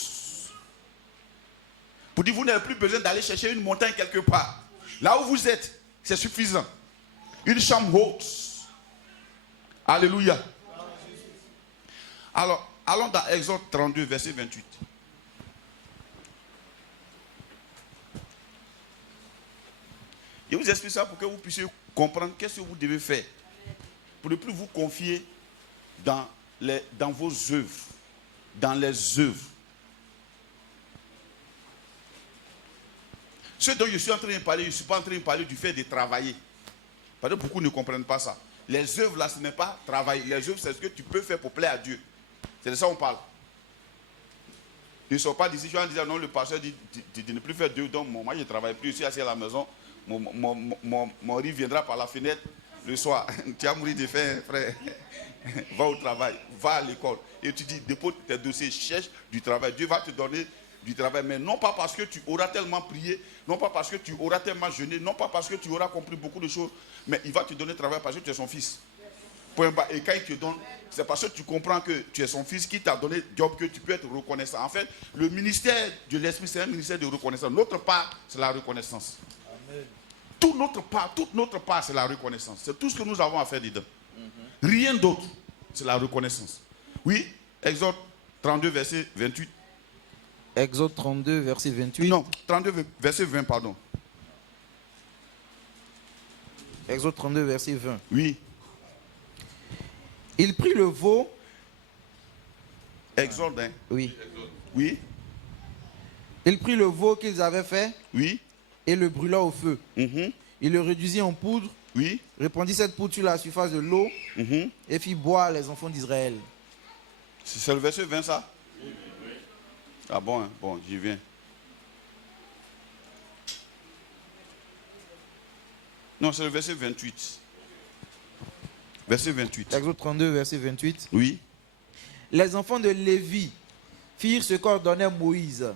Pour dire, vous n'avez plus besoin d'aller chercher une montagne quelque part. Là où vous êtes, c'est suffisant. Une chambre haute. Alléluia. Alors, allons dans Exode 32, verset 28. Je vous explique ça pour que vous puissiez comprendre qu'est-ce que vous devez faire. Pour ne plus vous confier dans vos œuvres. Dans les œuvres. Ce dont je suis en train de parler, je ne suis pas en train de parler du fait de travailler. Parce que beaucoup ne comprennent pas ça. Les œuvres là, ce n'est pas travail. Les œuvres, c'est ce que tu peux faire pour plaire à Dieu. C'est de ça qu'on parle. Ne sors pas d'ici, je vais dire non, le pasteur dit de ne plus faire Dieu. Donc moi, je ne travaille plus ici, assis à la maison. Mon riz viendra par la fenêtre le soir. Tu as mouru de faim, frère. Va au travail, va à l'école. Et tu dis, dépose tes dossiers, cherche du travail. Dieu va te donner du travail. Mais non pas parce que tu auras tellement prié, non pas parce que tu auras tellement jeûné, non pas parce que tu auras compris beaucoup de choses. Mais il va te donner du travail parce que tu es son fils. Point bas. Et quand il te donne, c'est parce que tu comprends que tu es son fils qui t'a donné job que tu peux être reconnaissant. En fait, le ministère de l'Esprit, c'est un ministère de reconnaissance. Notre part, c'est la reconnaissance. Amen. Toute notre part, c'est la reconnaissance. C'est tout ce que nous avons à faire dedans. Rien d'autre. C'est la reconnaissance. Oui, Exode 32, verset 28. Exode 32, verset 28. Non, 32, verset 20, pardon. Exode 32, verset 20. Oui. Il prit le veau. Exode, hein? Oui. Oui. Il prit le veau qu'ils avaient fait. Oui. Et le brûla au feu. Il le réduisit en poudre. Oui. Répandit cette poudre sur la surface de l'eau. Et fit boire les enfants d'Israël. C'est le verset 20 ça? Oui. Ah bon, hein? Bon, j'y viens. Non, c'est le verset 28. Verset 28. Exode 32, verset 28. Oui. Les enfants de Lévi firent ce qu'ordonnait Moïse.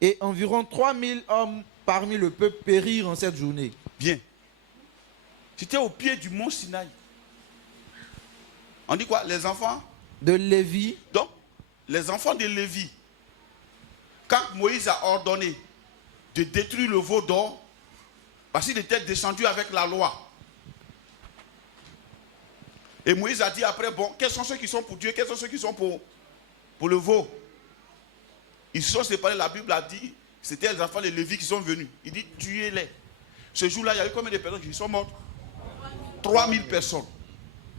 Et environ 3000 hommes parmi le peuple périrent en cette journée. Bien. C'était au pied du mont Sinaï. On dit quoi? Les enfants de Lévi. Donc, les enfants de Lévi, quand Moïse a ordonné de détruire le veau d'or, parce qu'il était descendu avec la loi. Et Moïse a dit après, bon, quels sont ceux qui sont pour Dieu, quels sont ceux qui sont pour le veau? Ils se sont séparés, la Bible a dit, c'était les enfants de Lévi qui sont venus. Il dit, tuez-les. Ce jour-là, il y a eu combien de personnes qui sont mortes? 3000 personnes.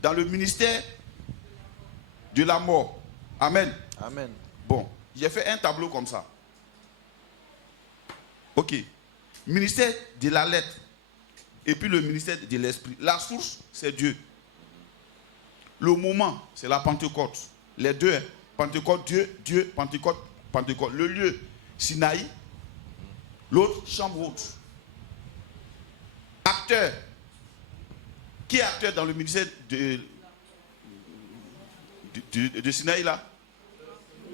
Dans le ministère de la mort. Amen. Amen. Bon, j'ai fait un tableau comme ça. Ok. Ministère de la lettre. Et puis le ministère de l'esprit. La source, c'est Dieu. Le moment, c'est la Pentecôte. Les deux, hein. Pentecôte, Dieu, Dieu, Pentecôte, Pentecôte. Le lieu, Sinaï. L'autre, chambre haute. Acteur. Qui est acteur dans le ministère de Sinaï là?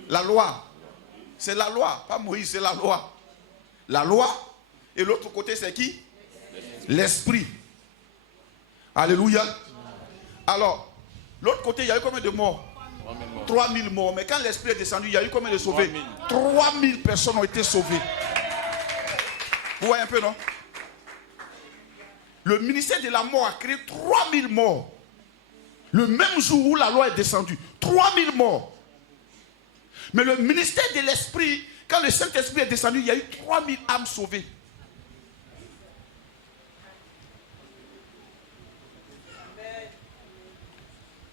La loi. C'est la loi. Pas Moïse, c'est la loi. La loi. Et l'autre côté, c'est qui? L'esprit. Alléluia. Alors, l'autre côté, il y a eu combien de morts? 3000 morts. Mais quand l'esprit est descendu, il y a eu combien de sauvés? 3000 personnes ont été sauvées. Vous voyez un peu, non? Le ministère de la mort a créé 3000 morts. Le même jour où la loi est descendue. 3000 morts. Mais le ministère de l'esprit, quand le Saint-Esprit est descendu, il y a eu 3000 âmes sauvées.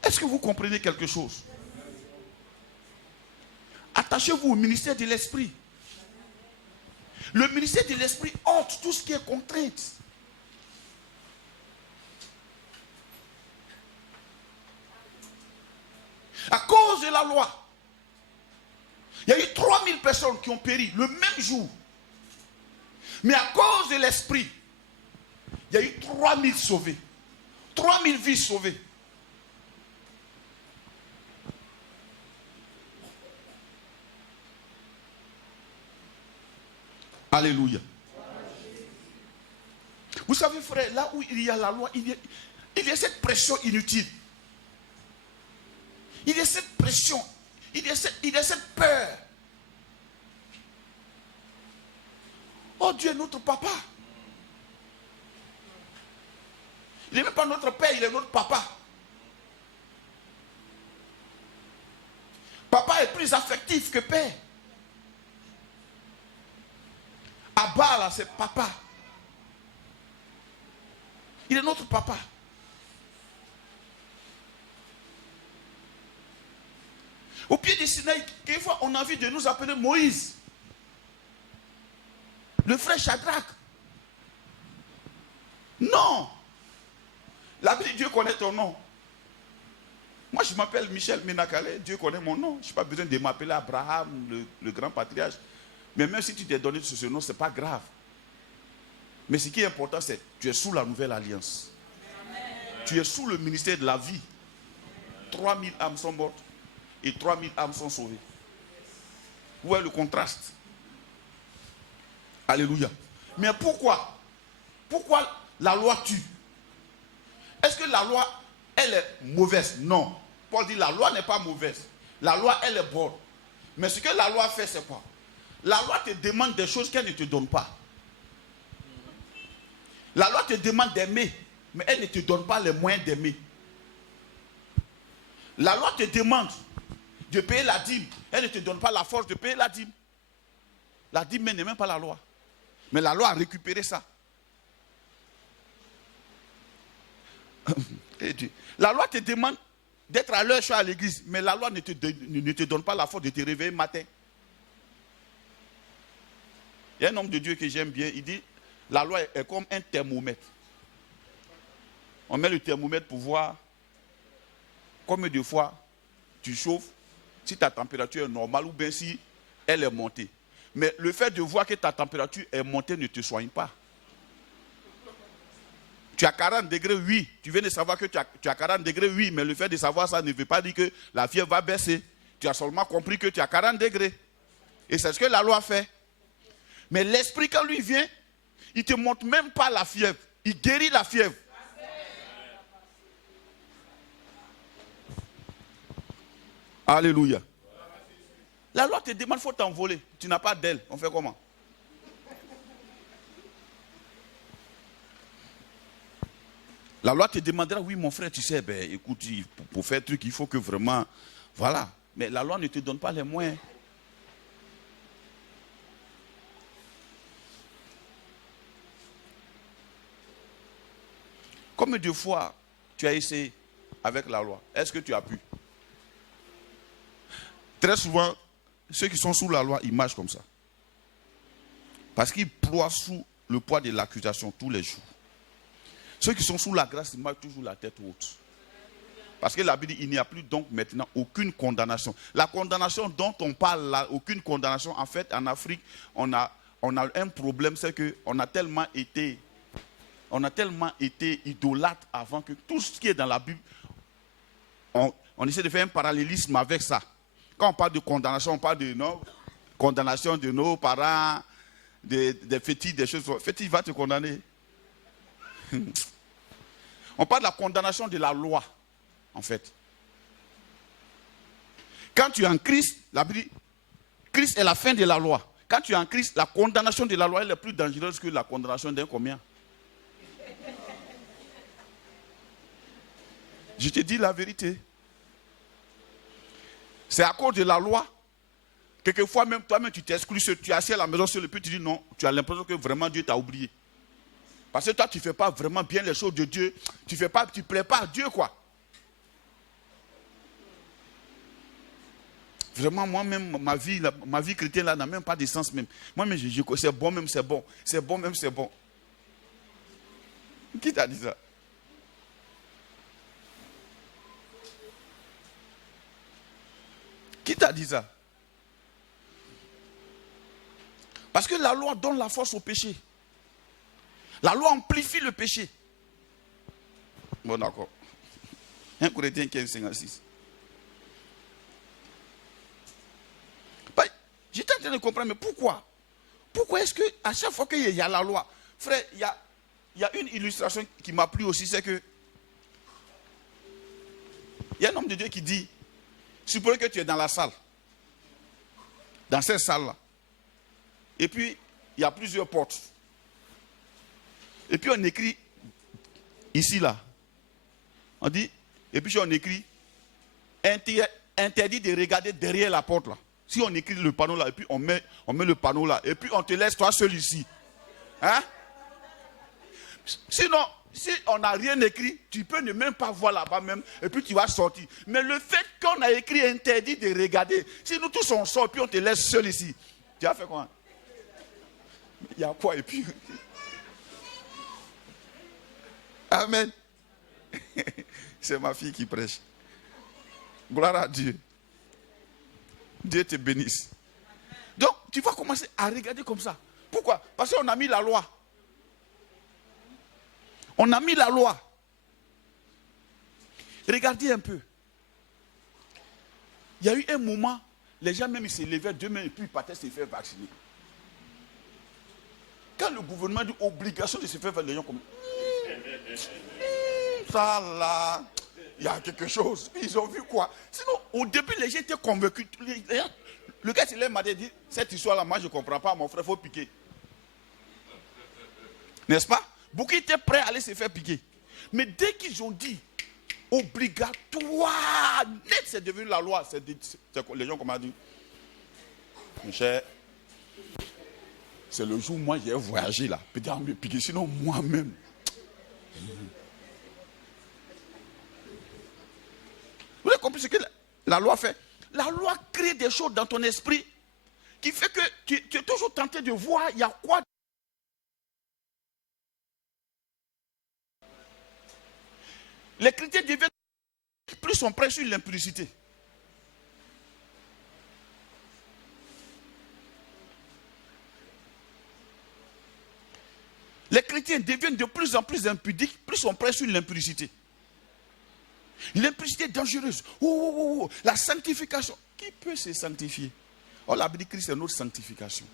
Est-ce que vous comprenez quelque chose? Attachez-vous au ministère de l'esprit. Le ministère de l'esprit ôte tout ce qui est contrainte. À cause de la loi, il y a eu 3000 personnes qui ont péri le même jour. Mais à cause de l'esprit, il y a eu 3000 sauvés. 3000 vies sauvées. Alléluia. Vous savez, frère, là où il y a la loi, il y a cette pression inutile. Il y a cette pression. Il y a cette peur. Oh, Dieu est notre papa. Il n'est même pas notre père, il est notre papa. Papa est plus affectif que père. Abba, là, c'est papa. Il est notre papa. Au pied du Sinaï, quelquefois, on a envie de nous appeler Moïse. Le frère Shadrach. Non. La Bible dit Dieu connaît ton nom. Moi, je m'appelle Michel Ménacalé. Dieu connaît mon nom. Je n'ai pas besoin de m'appeler Abraham, le grand patriarche. Mais même si tu t'es donné ce nom, ce n'est pas grave. Mais ce qui est important, c'est que tu es sous la nouvelle alliance. Amen. Tu es sous le ministère de la vie. 3000 âmes sont mortes et 3000 âmes sont sauvées. Où est le contraste? Alléluia. Mais pourquoi? Pourquoi la loi tue? Est-ce que la loi, elle est mauvaise? Non. Paul dit la loi n'est pas mauvaise. La loi, elle est bonne. Mais ce que la loi fait, c'est quoi? La loi te demande des choses qu'elle ne te donne pas. La loi te demande d'aimer, mais elle ne te donne pas les moyens d'aimer. La loi te demande de payer la dîme, elle ne te donne pas la force de payer la dîme. La dîme n'est même pas la loi. Mais la loi a récupéré ça. La loi te demande d'être à l'heure à l'église, mais la loi ne te donne pas la force de te réveiller le matin. Il y a un homme de Dieu que j'aime bien, il dit, la loi est comme un thermomètre. On met le thermomètre pour voir combien de fois tu chauffes, si ta température est normale ou bien si elle est montée. Mais le fait de voir que ta température est montée ne te soigne pas. Tu as 40 degrés, oui. Tu viens de savoir que tu as 40 degrés, oui. Mais le fait de savoir ça ne veut pas dire que la fièvre va baisser. Tu as seulement compris que tu as 40 degrés. Et c'est ce que la loi fait. Mais l'esprit, quand lui vient, il ne te montre même pas la fièvre. Il guérit la fièvre. Alléluia. La loi te demande, il faut t'envoler. Tu n'as pas d'aile. On fait comment? La loi te demandera, oui mon frère, tu sais, ben, écoute, pour faire un truc, il faut que vraiment, voilà. Mais la loi ne te donne pas les moyens. Combien de fois tu as essayé avec la loi? Est-ce que tu as pu? Très souvent, ceux qui sont sous la loi, ils marchent comme ça. Parce qu'ils ploient sous le poids de l'accusation tous les jours. Ceux qui sont sous la grâce, ils marchent toujours la tête haute. Parce que la Bible dit, il n'y a plus donc maintenant aucune condamnation. La condamnation dont on parle là, aucune condamnation, en fait, en Afrique, on a un problème, c'est qu'on a tellement été idolâtre avant que tout ce qui est dans la Bible, on essaie de faire un parallélisme avec ça. Quand on parle de condamnation, on parle de condamnation de nos parents, des fétiches, des choses. Fétiche va te condamner. On parle de la condamnation de la loi, en fait. Quand tu es en Christ, la Bible dit, Christ est la fin de la loi. Quand tu es en Christ, la condamnation de la loi elle est plus dangereuse que la condamnation d'un combien. Je te dis la vérité. C'est à cause de la loi. Quelquefois, même toi-même, tu t'exclus, tu es assis à la maison sur le puits, tu dis non, tu as l'impression que vraiment Dieu t'a oublié. Parce que toi, tu ne fais pas vraiment bien les choses de Dieu. Tu ne plais pas à Dieu, quoi. Vraiment, moi-même, ma vie chrétienne là n'a même pas de sens même. Moi-même, c'est bon même, c'est bon. C'est bon même, c'est bon. Qui t'a dit ça? Qui t'a dit ça? Parce que la loi donne la force au péché. La loi amplifie le péché. Bon, d'accord. 1 Corinthiens 15, 56. J'étais en train de comprendre, mais pourquoi? Pourquoi est-ce qu'à chaque fois qu'il y a la loi, frère, il y a une illustration qui m'a plu aussi, c'est que il y a un homme de Dieu qui dit, suppose que tu es dans la salle, dans cette salle-là, et puis il y a plusieurs portes. Et puis on écrit ici, là. On dit, et puis on écrit interdit de regarder derrière la porte, là. Si on écrit le panneau là, et puis on met le panneau là, et puis on te laisse toi seul ici. Hein? Sinon, si on n'a rien écrit, tu peux ne même pas voir là-bas même, et puis tu vas sortir. Mais le fait qu'on a écrit interdit de regarder, si nous tous on sort, et puis on te laisse seul ici, tu as fait quoi? Il y a quoi et puis? Amen. C'est ma fille qui prêche. Gloire à Dieu. Dieu te bénisse. Donc, tu vas commencer à regarder comme ça. Pourquoi? Parce qu'on a mis la loi. On a mis la loi. Regardez un peu. Il y a eu un moment, les gens même ils se levaient demain et puis ils partaient se faire vacciner. Quand le gouvernement dit obligation de se faire vacciner, les gens comme ça là, il y a quelque chose. Ils ont vu quoi? Sinon, au début, les gens étaient convaincus. Le gars, il m'a dit, cette histoire-là, moi je ne comprends pas, mon frère, il faut piquer. N'est-ce pas? Beaucoup étaient prêts à aller se faire piquer. Mais dès qu'ils ont dit obligatoire, net, c'est devenu la loi. Les gens comme dit, mon cher, c'est le jour où moi j'ai voyagé là. Peut-être me piquer, sinon moi-même. Vous avez compris ce que la loi fait? La loi crée des choses dans ton esprit qui fait que tu es toujours tenté de voir il y a quoi. Les chrétiens deviennent plus sont prêts sur l'impudicité. Les chrétiens deviennent de plus en plus impudiques, plus sont prêts sur l'impudicité. L'impudicité est dangereuse. La sanctification. Qui peut se sanctifier? Oh, la Bible dit Christ est notre sanctification.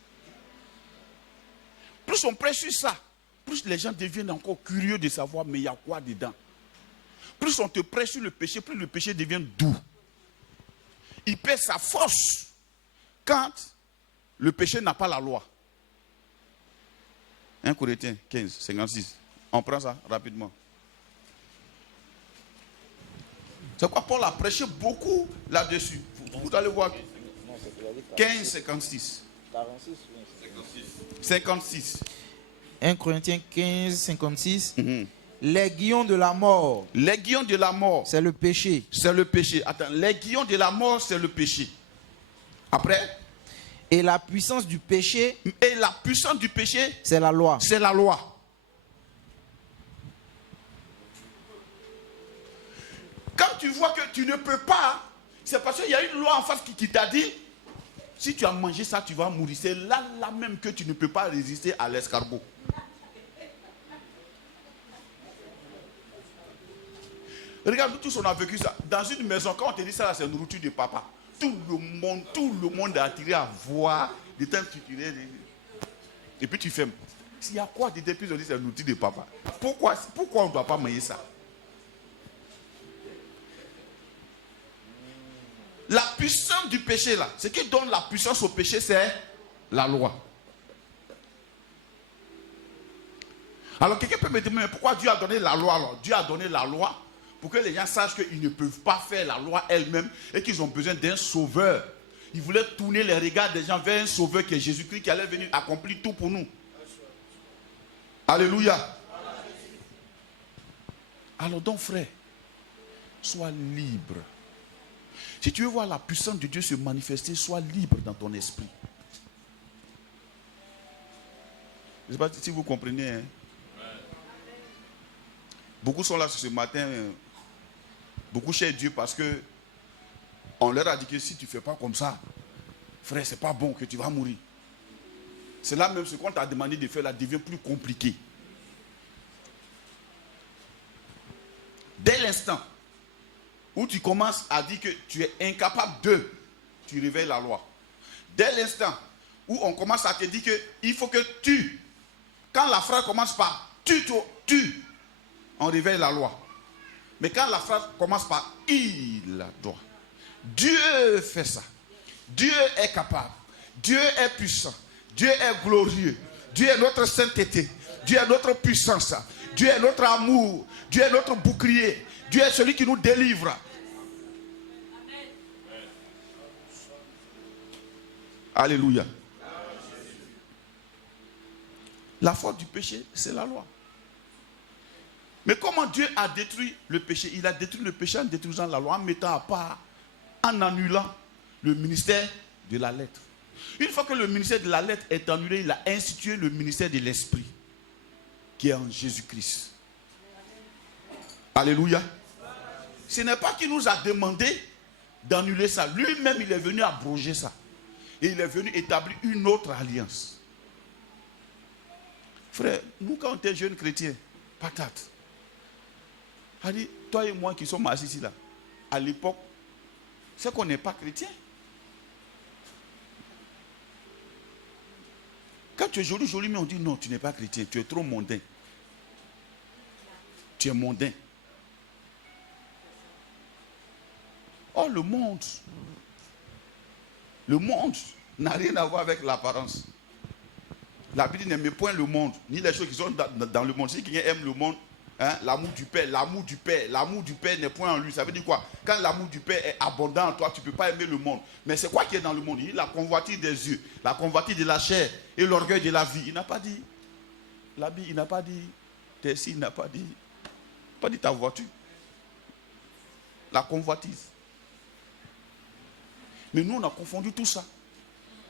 Plus on prêche sur ça, plus les gens deviennent encore curieux de savoir, mais il y a quoi dedans? Plus on te prêche sur le péché, plus le péché devient doux. Il perd sa force quand le péché n'a pas la loi. 1 Corinthiens 15, 56. On prend ça rapidement. C'est quoi? Paul a prêché beaucoup là-dessus. Vous allez voir. 15, 56. 56. 1 Corinthiens 15, 56. L'aiguillon de la mort. L'aiguillon de la mort. C'est le péché. C'est le péché. Attends, l'aiguillon de la mort, c'est le péché. Après. Et la puissance du péché. Et la puissance du péché. C'est la loi. C'est la loi. Quand tu vois que tu ne peux pas, c'est parce qu'il y a une loi en face qui t'a dit, si tu as mangé ça, tu vas mourir. C'est là même que tu ne peux pas résister à l'escargot. Regarde, nous tous on a vécu ça. Dans une maison, quand on te dit ça, c'est une nourriture de papa. Tout le monde est attiré à voir des temps culturels. Et puis tu fermes. S'il y a quoi de depuis on dit c'est une nourriture de papa. Pourquoi on ne doit pas manger ça? La puissance du péché là, ce qui donne la puissance au péché, c'est la loi. Alors quelqu'un peut me demander, mais pourquoi Dieu a donné la loi alors? Dieu a donné la loi pour que les gens sachent qu'ils ne peuvent pas faire la loi elle-même et qu'ils ont besoin d'un sauveur. Il voulait tourner les regards des gens vers un sauveur qui est Jésus-Christ qui allait venir accomplir tout pour nous. Alléluia. Alors donc frère, sois libre. Si tu veux voir la puissance de Dieu se manifester, sois libre dans ton esprit. Je ne sais pas si vous comprenez. Hein? Beaucoup sont là ce matin, beaucoup cherchent Dieu parce que on leur a dit que si tu ne fais pas comme ça, frère, c'est pas bon, que tu vas mourir. C'est là même ce qu'on t'a demandé de faire là devient plus compliqué. Dès l'instant où tu commences à dire que tu es incapable de, tu réveilles la loi. Dès l'instant où on commence à te dire qu'il faut que tu, quand la phrase commence par tu, on réveille la loi. Mais quand la phrase commence par il doit, Dieu fait ça. Dieu est capable. Dieu est puissant. Dieu est glorieux. Dieu est notre sainteté. Dieu est notre puissance. Dieu est notre amour. Dieu est notre bouclier. Dieu est celui qui nous délivre. Alléluia. La faute du péché, c'est la loi. Mais comment Dieu a détruit le péché? Il a détruit le péché en détruisant la loi, en mettant à part, en annulant le ministère de la lettre. Une fois que le ministère de la lettre est annulé, il a institué le ministère de l'esprit, qui est en Jésus-Christ. Alléluia. Ce n'est pas qu'il nous a demandé d'annuler ça. Lui-même, il est venu abroger ça. Et il est venu établir une autre alliance. Frère, nous quand on était jeunes chrétiens, patate. A dit, toi et moi qui sommes assis ici là, à l'époque, c'est qu'on n'est pas chrétien. Quand tu es joli, joli, mais on dit non, tu n'es pas chrétien, tu es trop mondain. Tu es mondain. Oh, le monde n'a rien à voir avec l'apparence. La Bible n'aime point le monde, ni les choses qui sont dans le monde. Si quelqu'un aime le monde, hein, l'amour du Père n'est point en lui. Ça veut dire quoi? Quand l'amour du Père est abondant en toi, tu ne peux pas aimer le monde. Mais c'est quoi qui est dans le monde? Il dit la convoitise des yeux, la convoitise de la chair et l'orgueil de la vie. Il n'a pas dit l'habit, il n'a pas dit tes signes, il n'a pas dit ta voiture. La convoitise. Mais nous, on a confondu tout ça.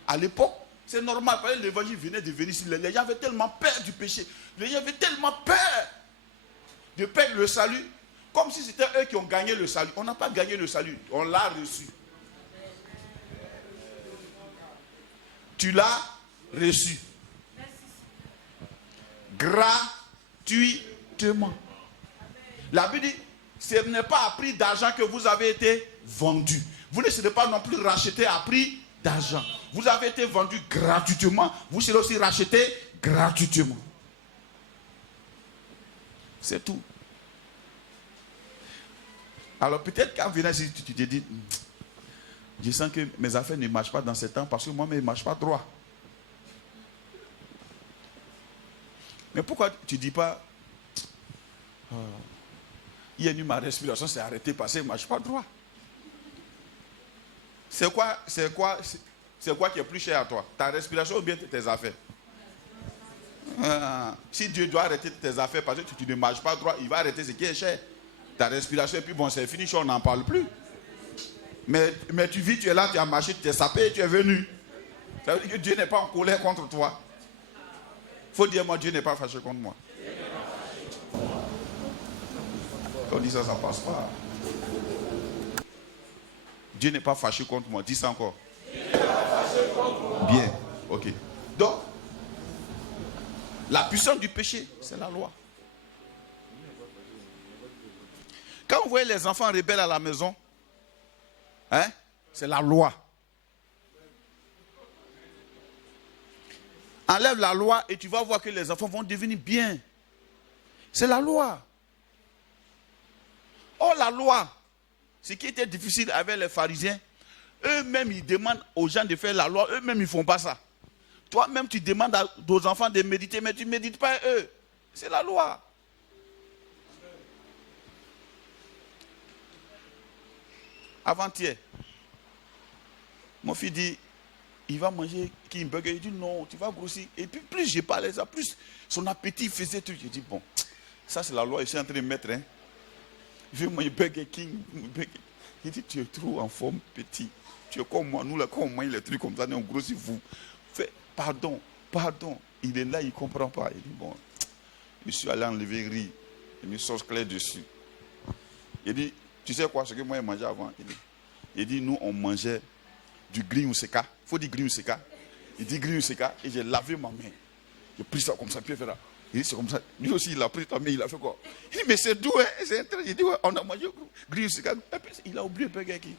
À l'époque, c'est normal, parce que l'évangile venait de venir ici. Les gens avaient tellement peur du péché. Les gens avaient tellement peur de perdre le salut, comme si c'était eux qui ont gagné le salut. On n'a pas gagné le salut, on l'a reçu. Tu l'as reçu. Gratuitement. La Bible dit, ce n'est pas à prix d'argent que vous avez été vendu. Vous ne serez pas non plus racheté à prix d'argent. Vous avez été vendu gratuitement. Vous serez aussi racheté gratuitement. C'est tout. Alors peut-être qu'en venant ici, tu te dis, je sens que mes affaires ne marchent pas dans ce temps parce que moi-même, ils ne marchent pas droit. Mais pourquoi tu ne dis pas, hier nuit, ma respiration s'est arrêtée parce qu'elle ne marche pas droit? C'est quoi qui est plus cher à toi? Ta respiration ou bien tes affaires? Si Dieu doit arrêter tes affaires parce que tu ne marches pas droit, il va arrêter ce qui est cher. Ta respiration, et puis bon, c'est fini, on n'en parle plus. Mais tu vis, tu es là, tu as marché, tu t'es sapé et tu es venu. Ça veut dire que Dieu n'est pas en colère contre toi. Il faut dire, moi, Dieu n'est pas fâché contre moi. Quand on dit ça, ça ne passe pas. Dieu n'est pas fâché contre moi. Dis ça encore. Dieu n'est pas fâché contre moi. Bien. Ok. Donc, la puissance du péché, c'est la loi. Quand vous voyez les enfants rebelles à la maison, hein, c'est la loi. Enlève la loi et tu vas voir que les enfants vont devenir bien. C'est la loi. Oh, la loi. Ce qui était difficile avec les pharisiens, eux-mêmes, ils demandent aux gens de faire la loi, eux-mêmes, ils ne font pas ça. Toi-même, tu demandes aux enfants de méditer, mais tu ne médites pas eux. C'est la loi. Avant-hier, mon fils dit, il va manger King Burger. Il dit non, tu vas grossir. Et puis plus je parlais ça, plus son appétit faisait tout. J'ai dit bon, ça c'est la loi, je suis en train de mettre. Hein. Je veux manger Burger King. Il dit tu es trop en forme petit. Tu es comme moi, nous là, quand on mange les trucs comme ça, on grossit vous. Fais pardon. Il est là, il ne comprend pas. Il dit bon, je suis allé enlever riz. Il met sauce claire dessus. Il dit, tu sais quoi, ce que moi j'ai mangé avant. Il dit, nous on mangeait du green seka. Il faut dire green seka. Il dit green seka et j'ai lavé ma main. J'ai pris ça comme ça, puis il fait là. Il dit c'est comme ça. Lui aussi il a pris ta main, il a fait quoi? Il dit mais c'est doux, hein? C'est intéressant. Il dit ouais, on a mangé green seka. Et puis il a oublié Burger King.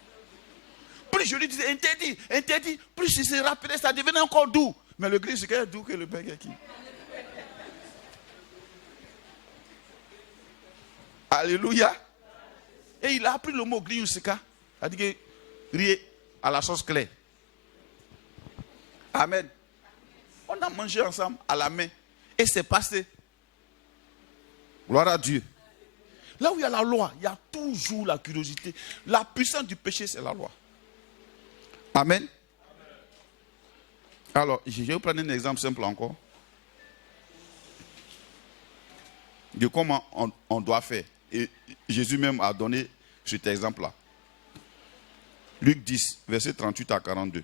Plus je lui disais interdit, plus il se rappelait, ça devenait encore doux. Mais le green seka est doux que le Burger King. Alléluia. Et il a appris le mot green seka. C'est-à-dire que riz à la sauce claire. Amen. On a mangé ensemble à la main. Et c'est passé. Gloire à Dieu. Là où il y a la loi, il y a toujours la curiosité. La puissance du péché, c'est la loi. Amen. Alors, je vais vous prendre un exemple simple encore. De comment on doit faire. Et Jésus même a donné cet exemple-là. Luc 10, verset 38 à 42.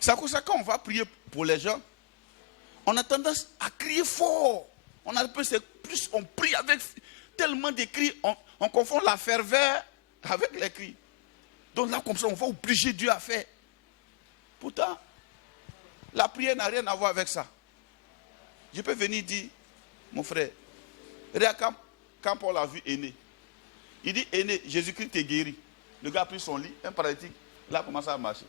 C'est à cause de ça, quand on va prier pour les gens, on a tendance à crier fort. On a plus on prie avec tellement de cris, on confond la ferveur avec les cris. Donc là, comme ça, on va obliger Dieu à faire. Pourtant, la prière n'a rien à voir avec ça. Je peux venir dire, mon frère, regarde quand Paul a vu Aîné. Il dit, Aîné, Jésus-Christ t'est guéri. Le gars a pris son lit, un paralytique, là, a commencé à marcher.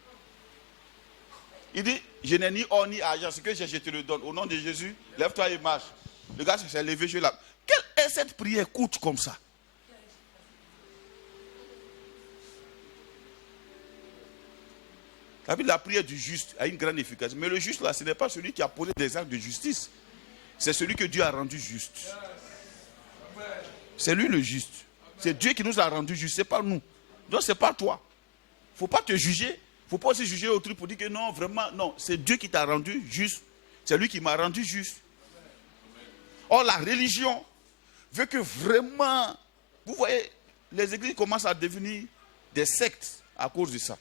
Il dit, je n'ai ni or ni argent, ce que j'ai, je te le donne. Au nom de Jésus, lève-toi et marche. Le gars s'est levé, je là. Quelle est cette prière courte comme ça? La prière du juste a une grande efficacité. Mais le juste là, ce n'est pas celui qui a posé des actes de justice. C'est celui que Dieu a rendu juste. C'est lui le juste. C'est Dieu qui nous a rendu juste, c'est pas nous. Donc c'est pas toi. Il ne faut pas te juger. Il ne faut pas aussi juger autrui pour dire que non, vraiment, non. C'est Dieu qui t'a rendu juste. C'est lui qui m'a rendu juste. Or, la religion veut que vraiment, vous voyez, les églises commencent à devenir des sectes à cause de ça.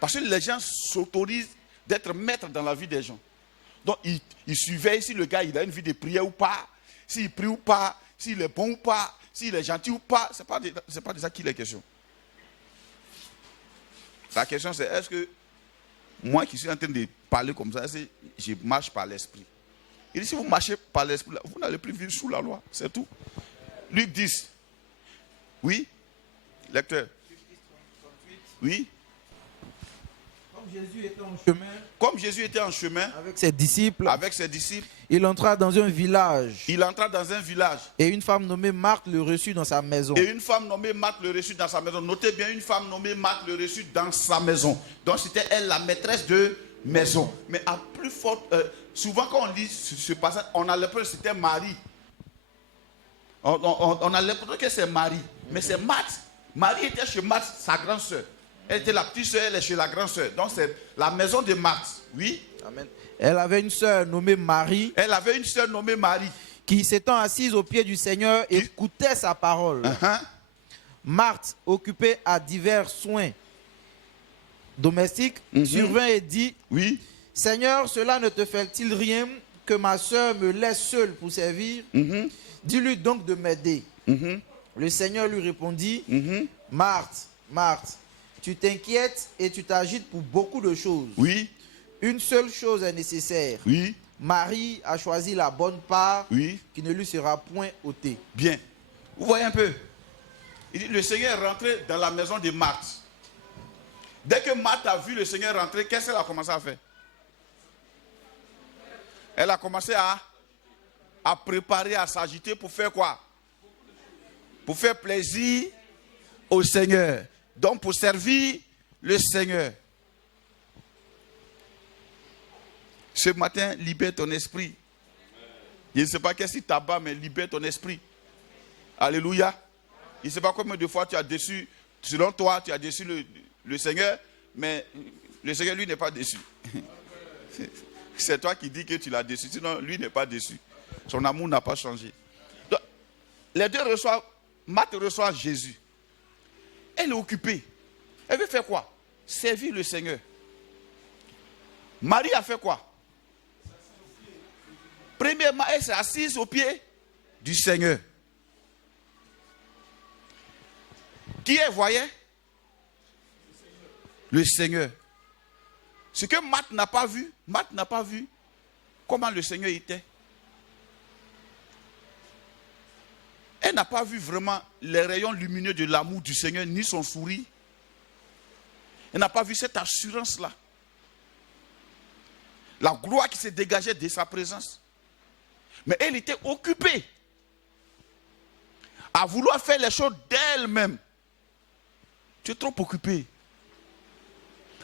Parce que les gens s'autorisent d'être maîtres dans la vie des gens. Donc, ils surveillent si le gars il a une vie de prière ou pas, s'il prie ou pas, s'il est bon ou pas, s'il est gentil ou pas. Ce n'est pas de ça qu'il est question. La question c'est, est-ce que moi qui suis en train de parler comme ça, est-ce que je marche par l'esprit? Il dit, si vous marchez par l'esprit, vous n'allez plus vivre sous la loi. C'est tout. Luc 10. Oui? Lecteur. Oui? Comme Jésus était en chemin avec ses disciples, il entra dans un village. Et une femme nommée Marthe le reçut dans sa maison. Notez bien, une femme nommée Marthe le reçut dans sa maison. Donc c'était elle la maîtresse de maison. Mais à plus forte, souvent quand on lit ce passage, on a l'impression que c'était Marie. On a l'impression que c'est Marie. Mais c'est Marthe. Marie était chez Marthe, sa grande sœur. Elle était la petite sœur, elle est chez la grande sœur. Donc c'est la maison de Marthe. Oui. Amen. Elle avait une sœur nommée Marie. Qui s'étant assise aux pieds du Seigneur, écoutait sa parole. Marthe, occupée à divers soins domestiques, survint et dit, oui. Seigneur, cela ne te fait-il rien que ma sœur me laisse seule pour servir? Dis-lui donc de m'aider. Le Seigneur lui répondit, Marthe, Marthe, tu t'inquiètes et tu t'agites pour beaucoup de choses. Oui. Une seule chose est nécessaire. Oui. Marie a choisi la bonne part, oui, qui ne lui sera point ôtée. Bien. Vous voyez un peu? Il dit, le Seigneur est rentré dans la maison de Marthe. Dès que Marthe a vu le Seigneur rentrer, qu'est-ce qu'elle a commencé à faire? Elle a commencé à préparer, à s'agiter pour faire quoi? Pour faire plaisir au Seigneur. Donc pour servir le Seigneur. Ce matin, libère ton esprit. Je ne sais pas qu'est-ce qui t'abat, mais libère ton esprit. Alléluia. Je ne sais pas combien de fois tu as déçu, selon toi, tu as déçu le Seigneur, mais le Seigneur, lui, n'est pas déçu. C'est toi qui dis que tu l'as déçu, sinon lui n'est pas déçu. Son amour n'a pas changé. Donc, les deux reçoivent, Marthe reçoit Jésus. Elle est occupée. Elle veut faire quoi? Servir le Seigneur. Marie a fait quoi? Premièrement, elle s'est assise au pied du Seigneur. Qui est, voyez? Le Seigneur. Ce que Marthe n'a pas vu comment le Seigneur était. Elle n'a pas vu vraiment les rayons lumineux de l'amour du Seigneur, ni son sourire. Elle n'a pas vu cette assurance-là. La gloire qui se dégageait de sa présence. Mais elle était occupée à vouloir faire les choses d'elle-même. Tu es trop occupé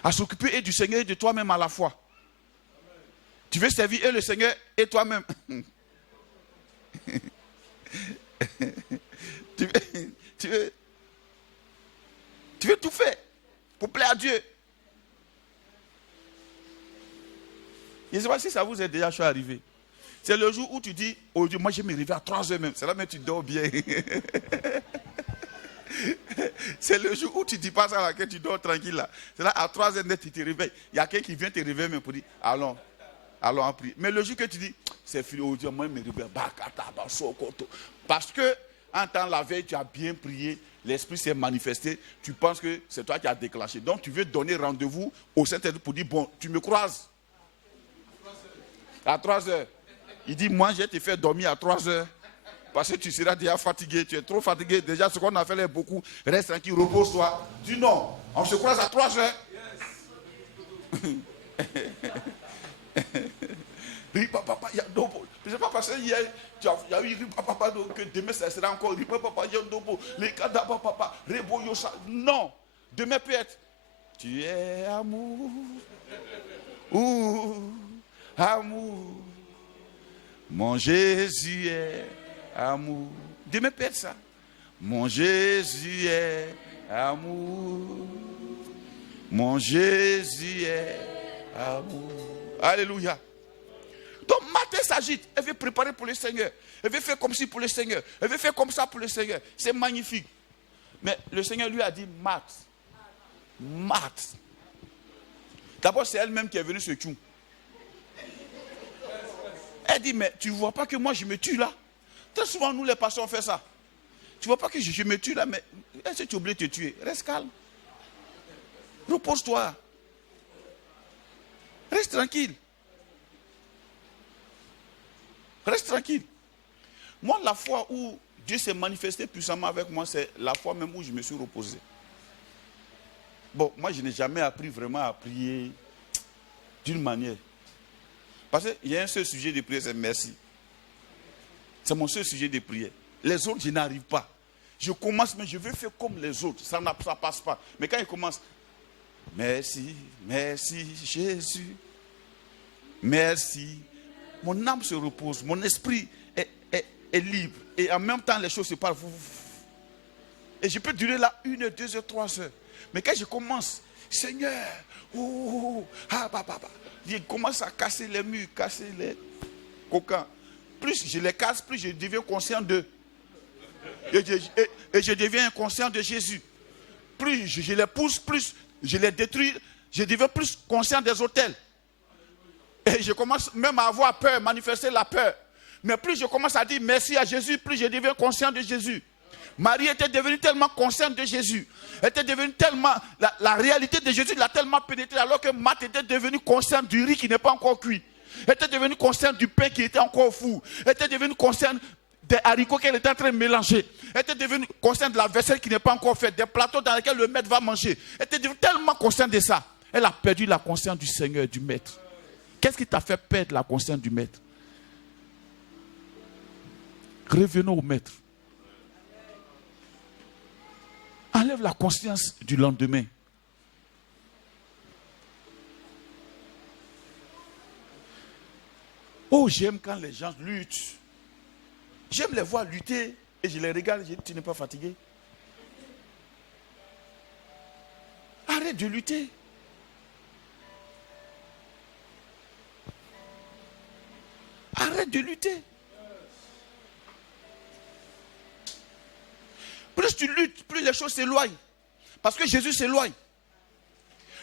à s'occuper et du Seigneur et de toi-même à la fois. Tu veux servir et le Seigneur et toi-même. tu veux tout faire pour plaire à Dieu. Je ne sais pas si ça vous est déjà arrivé. C'est le jour où tu dis, oh Dieu, moi je vais me réveiller à 3 heures même. C'est là même tu dors bien. C'est le jour où tu ne dis pas ça, là, que tu dors tranquille. Là. C'est là, à 3h net, tu te réveilles. Il y a quelqu'un qui vient te réveiller même pour dire, allons en prier. Mais le jour que tu dis, c'est fini, oh Dieu, moi, je me réveille. Parce que, en temps la veille, tu as bien prié, l'Esprit s'est manifesté, tu penses que c'est toi qui as déclenché. Donc, tu veux donner rendez-vous au Saint-Esprit pour dire, bon, tu me croises. À 3h. Il dit, moi, je vais te faire dormir à 3h. Parce que tu seras déjà fatigué, tu es trop fatigué. Déjà, ce qu'on a fait là est beaucoup. Reste tranquille, repose-toi. Dis non, on se croise à 3h. Papa, il y a dobo. Je ne sais pas parce que hier, il y a eu papa, que demain ça sera encore. Papa, il y a dobo. Les cadavres, papa, rebo, yosa. Non, demain peut être. Tu es amour. Amour. Mon Jésus est amour. Demain peut être ça. Mon Jésus est amour. Mon Jésus est amour. Alléluia. Donc Marthe s'agite. Elle veut préparer pour le Seigneur. Elle veut faire comme ci pour le Seigneur. Elle veut faire comme ça pour le Seigneur. C'est magnifique. Mais le Seigneur lui a dit, Marthe. D'abord, c'est elle-même qui est venue se tuer. Elle dit, mais tu ne vois pas que moi je me tue là? Très souvent, nous les pasteurs, on fait ça. Tu ne vois pas que je me tue là, mais est-ce que tu oublies de te tuer? Reste calme. Repose-toi. Reste tranquille. Reste tranquille. Moi, la fois où Dieu s'est manifesté puissamment avec moi, c'est la fois même où je me suis reposé. Bon, moi, je n'ai jamais appris vraiment à prier d'une manière. Parce qu'il y a un seul sujet de prière, c'est merci. C'est mon seul sujet de prière. Les autres, je n'arrive pas. Je commence, mais je veux faire comme les autres. Ça ne passe pas. Mais quand il commence, merci, merci Jésus. Merci. Mon âme se repose, mon esprit est libre. Et en même temps, les choses se parlent. Et je peux durer là 1 heure, 2 heures, 3 heures. Mais quand je commence, Seigneur, je commence à casser les murs, casser les coquins. Plus je les casse, plus je deviens conscient d'eux. Et je deviens conscient de Jésus. Plus je les pousse, plus je les détruis, je deviens plus conscient des autels. Et je commence même à avoir peur, manifester la peur. Mais plus je commence à dire merci à Jésus, plus je deviens conscient de Jésus. Marie était devenue tellement consciente de Jésus. Elle était devenue tellement... La réalité de Jésus l'a tellement pénétrée alors que Marthe était devenue consciente du riz qui n'est pas encore cuit. Elle était devenue consciente du pain qui était encore fou. Elle était devenue consciente des haricots qu'elle était en train de mélanger. Elle était devenue consciente de la vaisselle qui n'est pas encore faite, des plateaux dans lesquels le maître va manger. Elle était devenue tellement consciente de ça. Elle a perdu la conscience du Seigneur, du maître. Qu'est-ce qui t'a fait perdre la conscience du maître? Revenons au maître. Enlève la conscience du lendemain. Oh, j'aime quand les gens luttent. J'aime les voir lutter et je les regarde et je dis, tu n'es pas fatigué? Arrête de lutter. Arrête de lutter. Plus tu luttes, plus les choses s'éloignent. Parce que Jésus s'éloigne.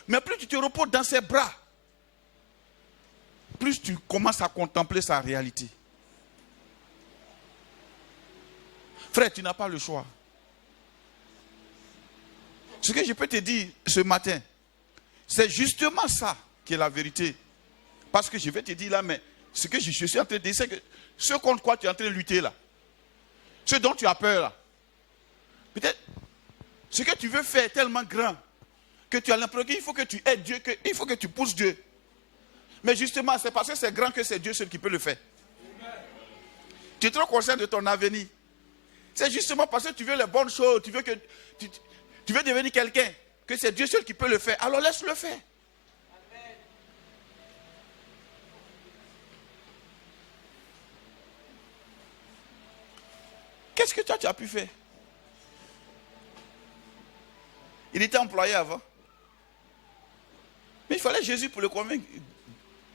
Mais plus tu te reposes dans ses bras, plus tu commences à contempler sa réalité. Frère, tu n'as pas le choix. Ce que je peux te dire ce matin, c'est justement ça qui est la vérité. Parce que je vais te dire là, mais ce que je suis en train de dire, c'est que ce contre quoi tu es en train de lutter là, ce dont tu as peur là, peut-être ce que tu veux faire est tellement grand que tu as l'impression qu'il faut que tu aides Dieu, qu'il faut que tu pousses Dieu. Mais justement, c'est parce que c'est grand que c'est Dieu seul qui peut le faire. Tu es trop conscient de ton avenir. C'est justement parce que tu veux les bonnes choses, tu veux devenir quelqu'un, que c'est Dieu seul qui peut le faire. Alors laisse-le faire. Qu'est-ce que toi tu as pu faire? Il était employé avant. Mais il fallait Jésus pour le convaincre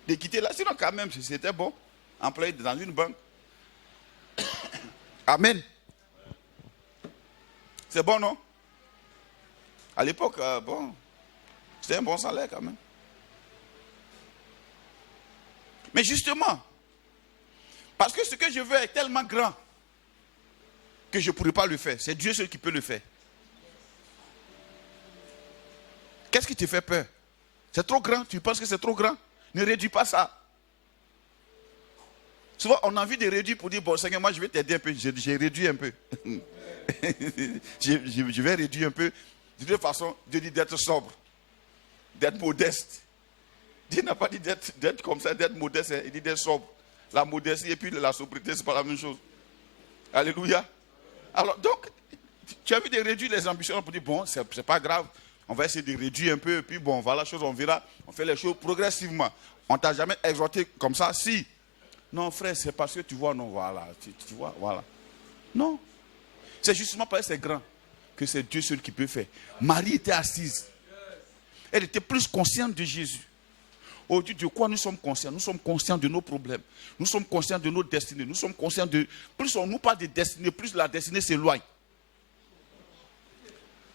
de quitter là. Sinon quand même, c'était bon. Employé dans une banque. Amen. C'est bon, non? À l'époque, bon, c'était un bon salaire quand même. Mais justement, parce que ce que je veux est tellement grand que je ne pourrais pas le faire. C'est Dieu seul qui peut le faire. Qu'est-ce qui te fait peur? C'est trop grand? Tu penses que c'est trop grand? Ne réduis pas ça. Souvent, on a envie de réduire pour dire, bon Seigneur, moi je vais t'aider un peu. J'ai réduit un peu. je vais réduire un peu. De toute façon, Dieu dit d'être sobre, d'être modeste. Dieu n'a pas dit d'être comme ça, d'être modeste. Il dit d'être sobre. La modestie et puis la sobriété, ce n'est pas la même chose. Alléluia. Alors, donc, tu as envie de réduire les ambitions pour dire, bon, c'est pas grave. On va essayer de réduire un peu. Et puis, bon, voilà la chose, on verra. On fait les choses progressivement. On ne t'a jamais exhorté comme ça. Si. Non, frère, c'est parce que tu vois, non, voilà. Tu vois, voilà. Non. C'est justement parce que c'est grand que c'est Dieu seul qui peut faire. Marie était assise. Elle était plus consciente de Jésus. Aujourd'hui, de quoi nous sommes conscients? Nous sommes conscients de nos problèmes. Nous sommes conscients de nos destinées. Nous sommes conscients de... Plus on nous parle de destinée, plus la destinée s'éloigne.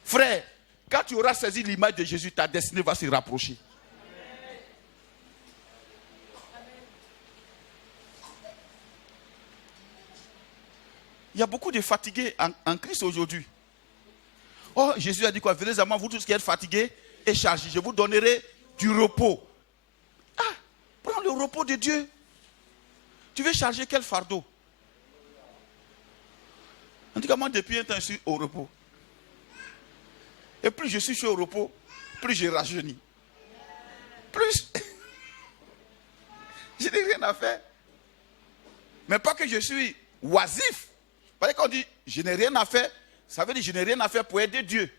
Frère, quand tu auras saisi l'image de Jésus, ta destinée va se rapprocher. Il y a beaucoup de fatigués en Christ aujourd'hui. Oh, Jésus a dit quoi? Venez à moi, vous tous qui êtes fatigués et chargés. Je vous donnerai du repos. Ah, prends le repos de Dieu. Tu veux charger quel fardeau? En tout cas, moi, depuis un temps, je suis au repos. Et plus je suis au repos, plus je rajeunis. Plus je n'ai rien à faire. Mais pas que je suis oisif. Parce qu'on dit, je n'ai rien à faire, ça veut dire je n'ai rien à faire pour aider Dieu.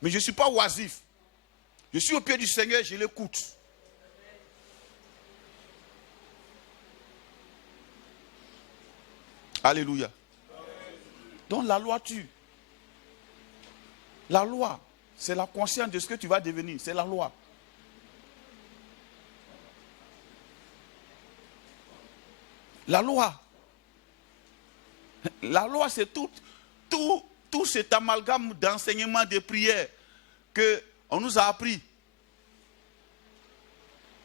Mais je ne suis pas oisif. Je suis au pied du Seigneur, je l'écoute. Alléluia. Donc la loi tue. La loi, c'est la conscience de ce que tu vas devenir. C'est la loi. La loi. La loi, c'est tout cet amalgame d'enseignement, de prière qu'on nous a appris.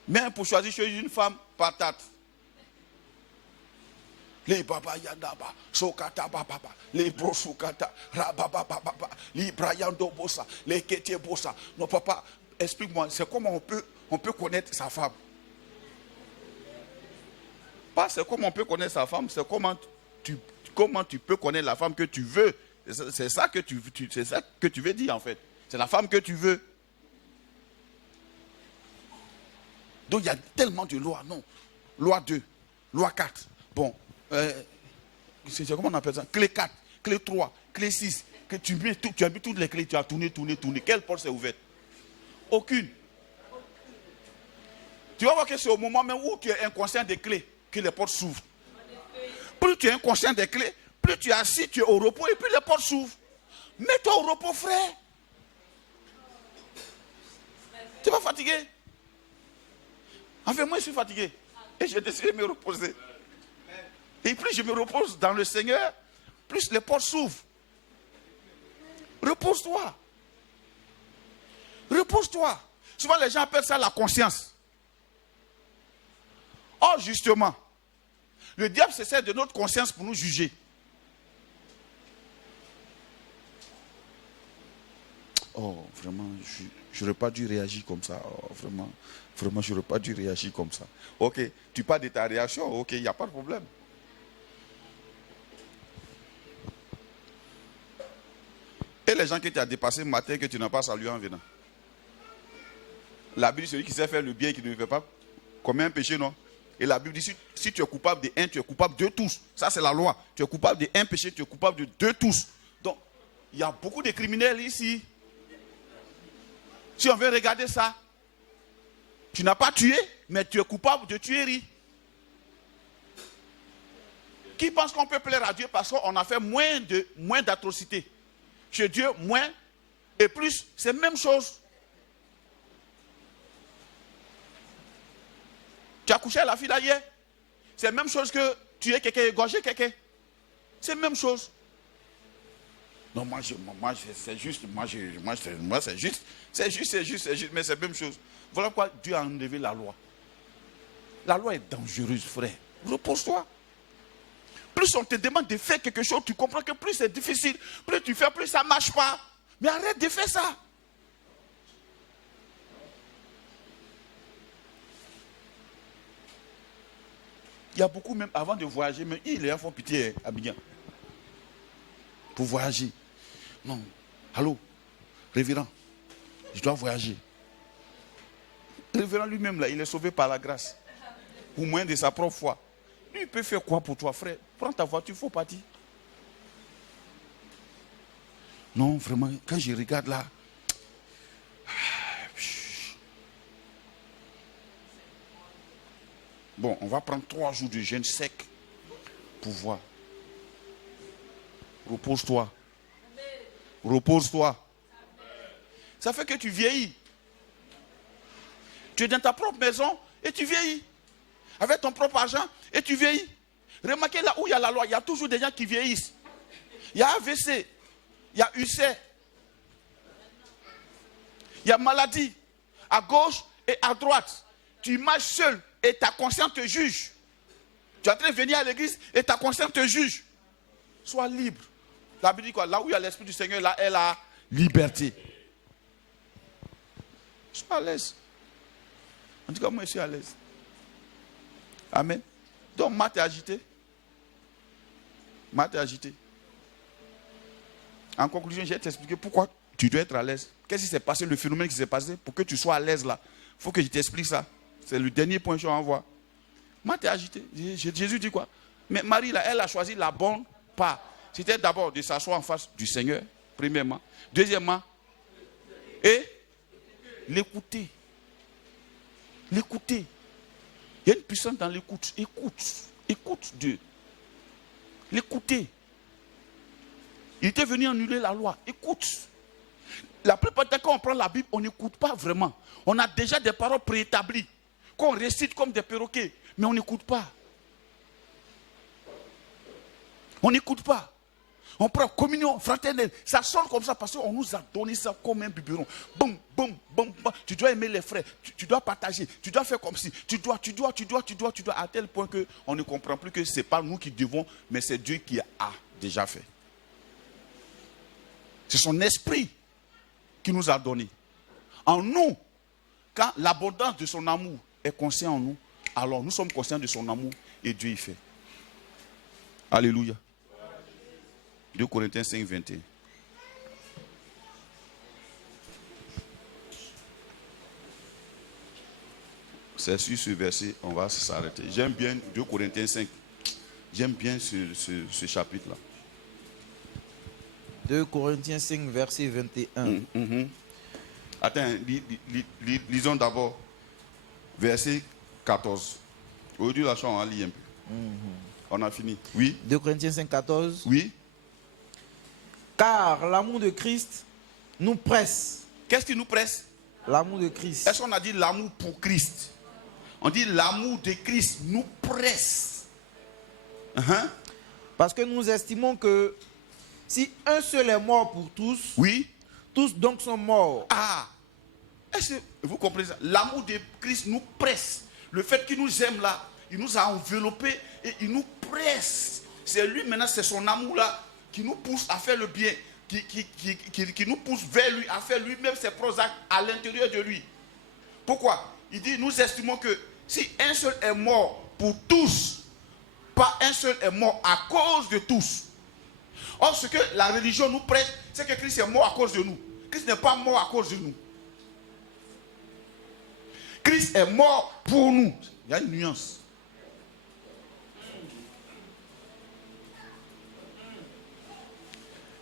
Même pour choisir chez une femme, patate. Les baba yadaba, sokata baba, les brosukata, rababa baba, les brayando bossa, les kété bossa. Non, papa, explique-moi, c'est comment on peut connaître sa femme. Pas c'est comment on peut connaître sa femme, c'est comment tu peux connaître la femme que tu veux. C'est ça que tu veux dire en fait. C'est la femme que tu veux. Donc il y a tellement de lois, non. Loi 2, loi 4. Bon, c'est comment on appelle ça? Clé 4, clé 3, clé 6. Que tu as mis toutes les clés, tu as tourné. Quelle porte s'est ouverte? Aucune. Tu vas voir que c'est au moment même où tu es inconscient des clés que les portes s'ouvrent. Plus tu es inconscient des clés, plus tu es assis, tu es au repos et puis les portes s'ouvrent. Mets-toi au repos, frère. Tu vas fatigué. Enfin, moi, je suis fatigué. Et j'ai décidé de me reposer. Et plus je me repose dans le Seigneur, plus les portes s'ouvrent. Repose-toi. Repose-toi. Souvent, les gens appellent ça la conscience. Or, justement, le diable se sert de notre conscience pour nous juger. Oh, vraiment, je n'aurais pas dû réagir comme ça. Oh, vraiment, je n'aurais pas dû réagir comme ça. Ok, tu parles de ta réaction, ok, il n'y a pas de problème. Et les gens que tu as dépassés le matin, que tu n'as pas salué en venant. La Bible dit celui qui sait faire le bien et qui ne le fait pas, commet un péché, non? Et la Bible dit si tu es coupable de un, tu es coupable de tous. Ça, c'est la loi. Tu es coupable de un péché, tu es coupable de deux tous. Donc, il y a beaucoup de criminels ici. Si on veut regarder ça, tu n'as pas tué, mais tu es coupable de tuerie. Qui pense qu'on peut plaire à Dieu parce qu'on a fait moins d'atrocités? Chez Dieu, moins et plus, c'est la même chose. Tu as couché à la fille d'hier. C'est la même chose que tu es quelqu'un, égorgé quelqu'un. C'est la même chose. Non, c'est juste, c'est juste. C'est juste, mais c'est la même chose. Voilà pourquoi Dieu a enlevé la loi. La loi est dangereuse, frère. Repose-toi. Plus on te demande de faire quelque chose, tu comprends que plus c'est difficile. Plus tu fais, plus ça ne marche pas. Mais arrête de faire ça. Il y a beaucoup même avant de voyager, mais les gens font pitié à Abidjan. Pour voyager. Non. Allô, révérend, je dois voyager. Le révérend lui-même, là, il est sauvé par la grâce. Au moins de sa propre foi. Lui, il peut faire quoi pour toi, frère? Prends ta voiture, il faut partir. Non, vraiment, quand je regarde là, bon, on va prendre 3 jours de jeûne sec pour voir. Repose-toi. Repose-toi. Ça fait que tu vieillis. Tu es dans ta propre maison et tu vieillis. Avec ton propre argent et tu vieillis. Remarquez là où il y a la loi, il y a toujours des gens qui vieillissent. Il y a AVC, il y a UC, il y a maladie à gauche et à droite. Tu marches seul et ta conscience te juge. Tu es en train de venir à l'église et ta conscience te juge. Sois libre. La Bible dit quoi? Là où il y a l'Esprit du Seigneur, là, elle a liberté. Sois à l'aise. En tout cas, moi, je suis à l'aise. Amen. Donc, Marthe est agité. Marthe est agité. En conclusion, je vais t'expliquer pourquoi tu dois être à l'aise. Qu'est-ce qui s'est passé, le phénomène qui s'est passé pour que tu sois à l'aise là. Il faut que je t'explique ça. C'est le dernier point que je envoie. Marthe est agité. Jésus dit quoi? Mais Marie, là, elle a choisi la bonne part. C'était d'abord de s'asseoir en face du Seigneur, premièrement. Deuxièmement, et l'écouter. L'écouter. Il y a une puissance dans l'écoute. Écoute Dieu. L'écouter. Il était venu annuler la loi. Écoute. La plupart du temps, quand on prend la Bible, on n'écoute pas vraiment. On a déjà des paroles préétablies, qu'on récite comme des perroquets, mais on n'écoute pas. On n'écoute pas. On prend communion fraternelle. Ça sonne comme ça parce qu'on nous a donné ça comme un biberon. Boum, boum, boum, boum. Tu dois aimer les frères. Tu dois partager. Tu dois faire comme si. Tu dois. À tel point qu'on ne comprend plus que ce n'est pas nous qui devons, mais c'est Dieu qui a déjà fait. C'est son esprit qui nous a donné. En nous, quand l'abondance de son amour est consciente en nous, alors nous sommes conscients de son amour et Dieu y fait. Alléluia. 2 Corinthiens 5, 21. C'est sur ce verset, on va s'arrêter. J'aime bien 2 Corinthiens 5. J'aime bien ce chapitre-là. 2 Corinthiens 5, verset 21. Attends, lisons d'abord verset 14. Aujourd'hui, la chambre, on lit un peu. On a fini. Oui. 2 Corinthiens 5, 14. Oui. Car l'amour de Christ nous presse. Qu'est-ce qui nous presse? L'amour de Christ. Est-ce qu'on a dit l'amour pour Christ? On dit l'amour de Christ nous presse. Parce que nous estimons que si un seul est mort pour tous, oui, tous donc sont morts. Ah, est-ce que vous comprenez ça? L'amour de Christ nous presse. Le fait qu'il nous aime là, il nous a enveloppés et il nous presse. C'est lui maintenant, c'est son amour là qui nous pousse à faire le bien, qui nous pousse vers lui, à faire lui-même ses propres actes à l'intérieur de lui. Pourquoi? Il dit, nous estimons que si un seul est mort pour tous, pas un seul est mort à cause de tous. Or, ce que la religion nous prête, c'est que Christ est mort à cause de nous. Christ n'est pas mort à cause de nous. Christ est mort pour nous. Il y a une nuance.